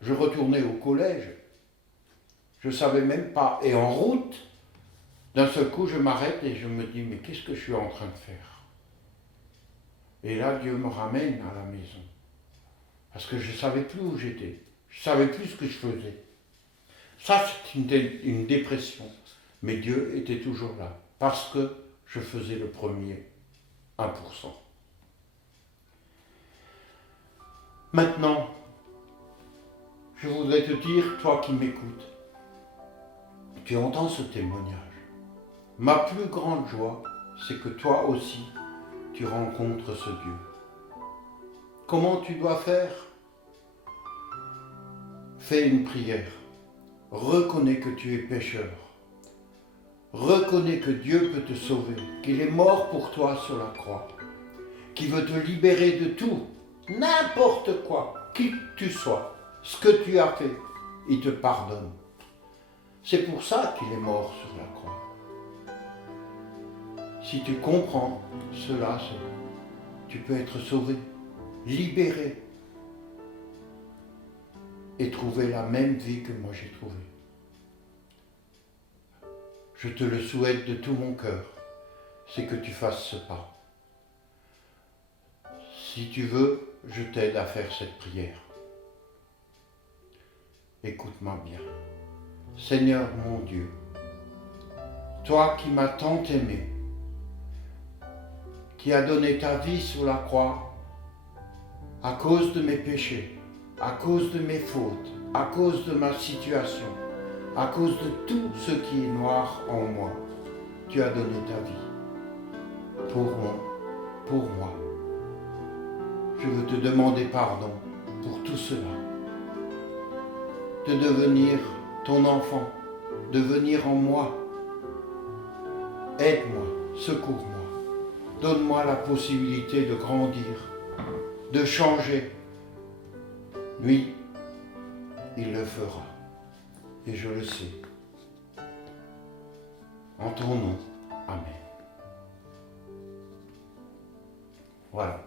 je retournais au collège. Je ne savais même pas. Et en route, d'un seul coup, je m'arrête et je me dis, mais qu'est-ce que je suis en train de faire? Et là, Dieu me ramène à la maison. Parce que je ne savais plus où j'étais. Je ne savais plus ce que je faisais. Ça, c'était une dépression. Mais Dieu était toujours là. Parce que je faisais le premier 1%. Maintenant, je voudrais te dire, toi qui m'écoutes, tu entends ce témoignage. Ma plus grande joie, c'est que toi aussi, tu rencontres ce Dieu. Comment tu dois faire? Fais une prière. Reconnais que tu es pécheur. Reconnais que Dieu peut te sauver, qu'il est mort pour toi sur la croix, qu'il veut te libérer de tout, n'importe quoi, qui que tu sois, ce que tu as fait, il te pardonne. C'est pour ça qu'il est mort sur la croix. Si tu comprends cela, tu peux être sauvé, libéré et trouver la même vie que moi j'ai trouvée. Je te le souhaite de tout mon cœur, c'est que tu fasses ce pas. Si tu veux, je t'aide à faire cette prière. Écoute-moi bien. Seigneur mon Dieu, toi qui m'as tant aimé, qui as donné ta vie sur la croix à cause de mes péchés, à cause de mes fautes, à cause de ma situation, à cause de tout ce qui est noir en moi, tu as donné ta vie pour moi, je veux te demander pardon pour tout cela. De devenir ton enfant, de venir en moi. Aide-moi, secours-moi, donne-moi la possibilité de grandir, de changer. Lui, il le fera, et je le sais. En ton nom, Amen. Voilà.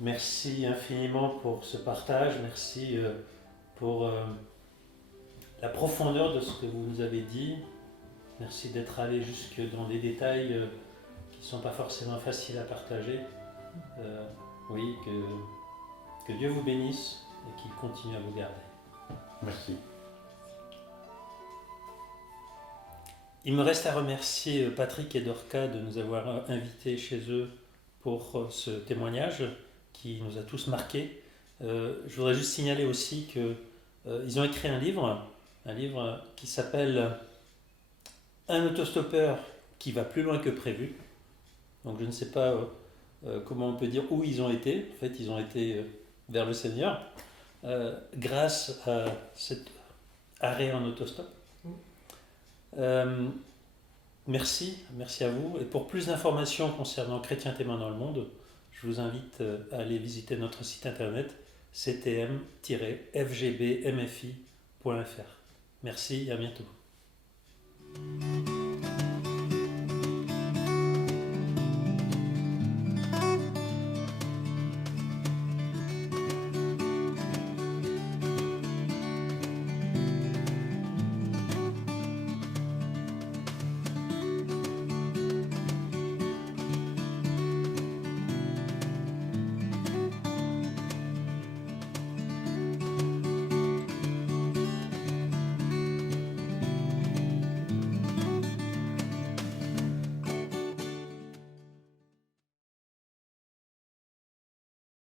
Merci infiniment pour ce partage, merci pour la profondeur de ce que vous nous avez dit. Merci d'être allé jusque dans des détails qui ne sont pas forcément faciles à partager. Oui, que Dieu vous bénisse et qu'il continue à vous garder. Merci. Il me reste à remercier Patrick et Dorca de nous avoir invités chez eux pour ce témoignage qui nous a tous marqués. Je voudrais juste signaler aussi qu'ils ont écrit un livre qui s'appelle « Un autostoppeur qui va plus loin que prévu ». Donc je ne sais pas comment on peut dire où ils ont été. En fait, ils ont été vers le Seigneur grâce à cet arrêt en autostop. Merci à vous. Et pour plus d'informations concernant Chrétiens témoins dans le monde, je vous invite à aller visiter notre site internet ctm-fgbmfi.fr. Merci et à bientôt.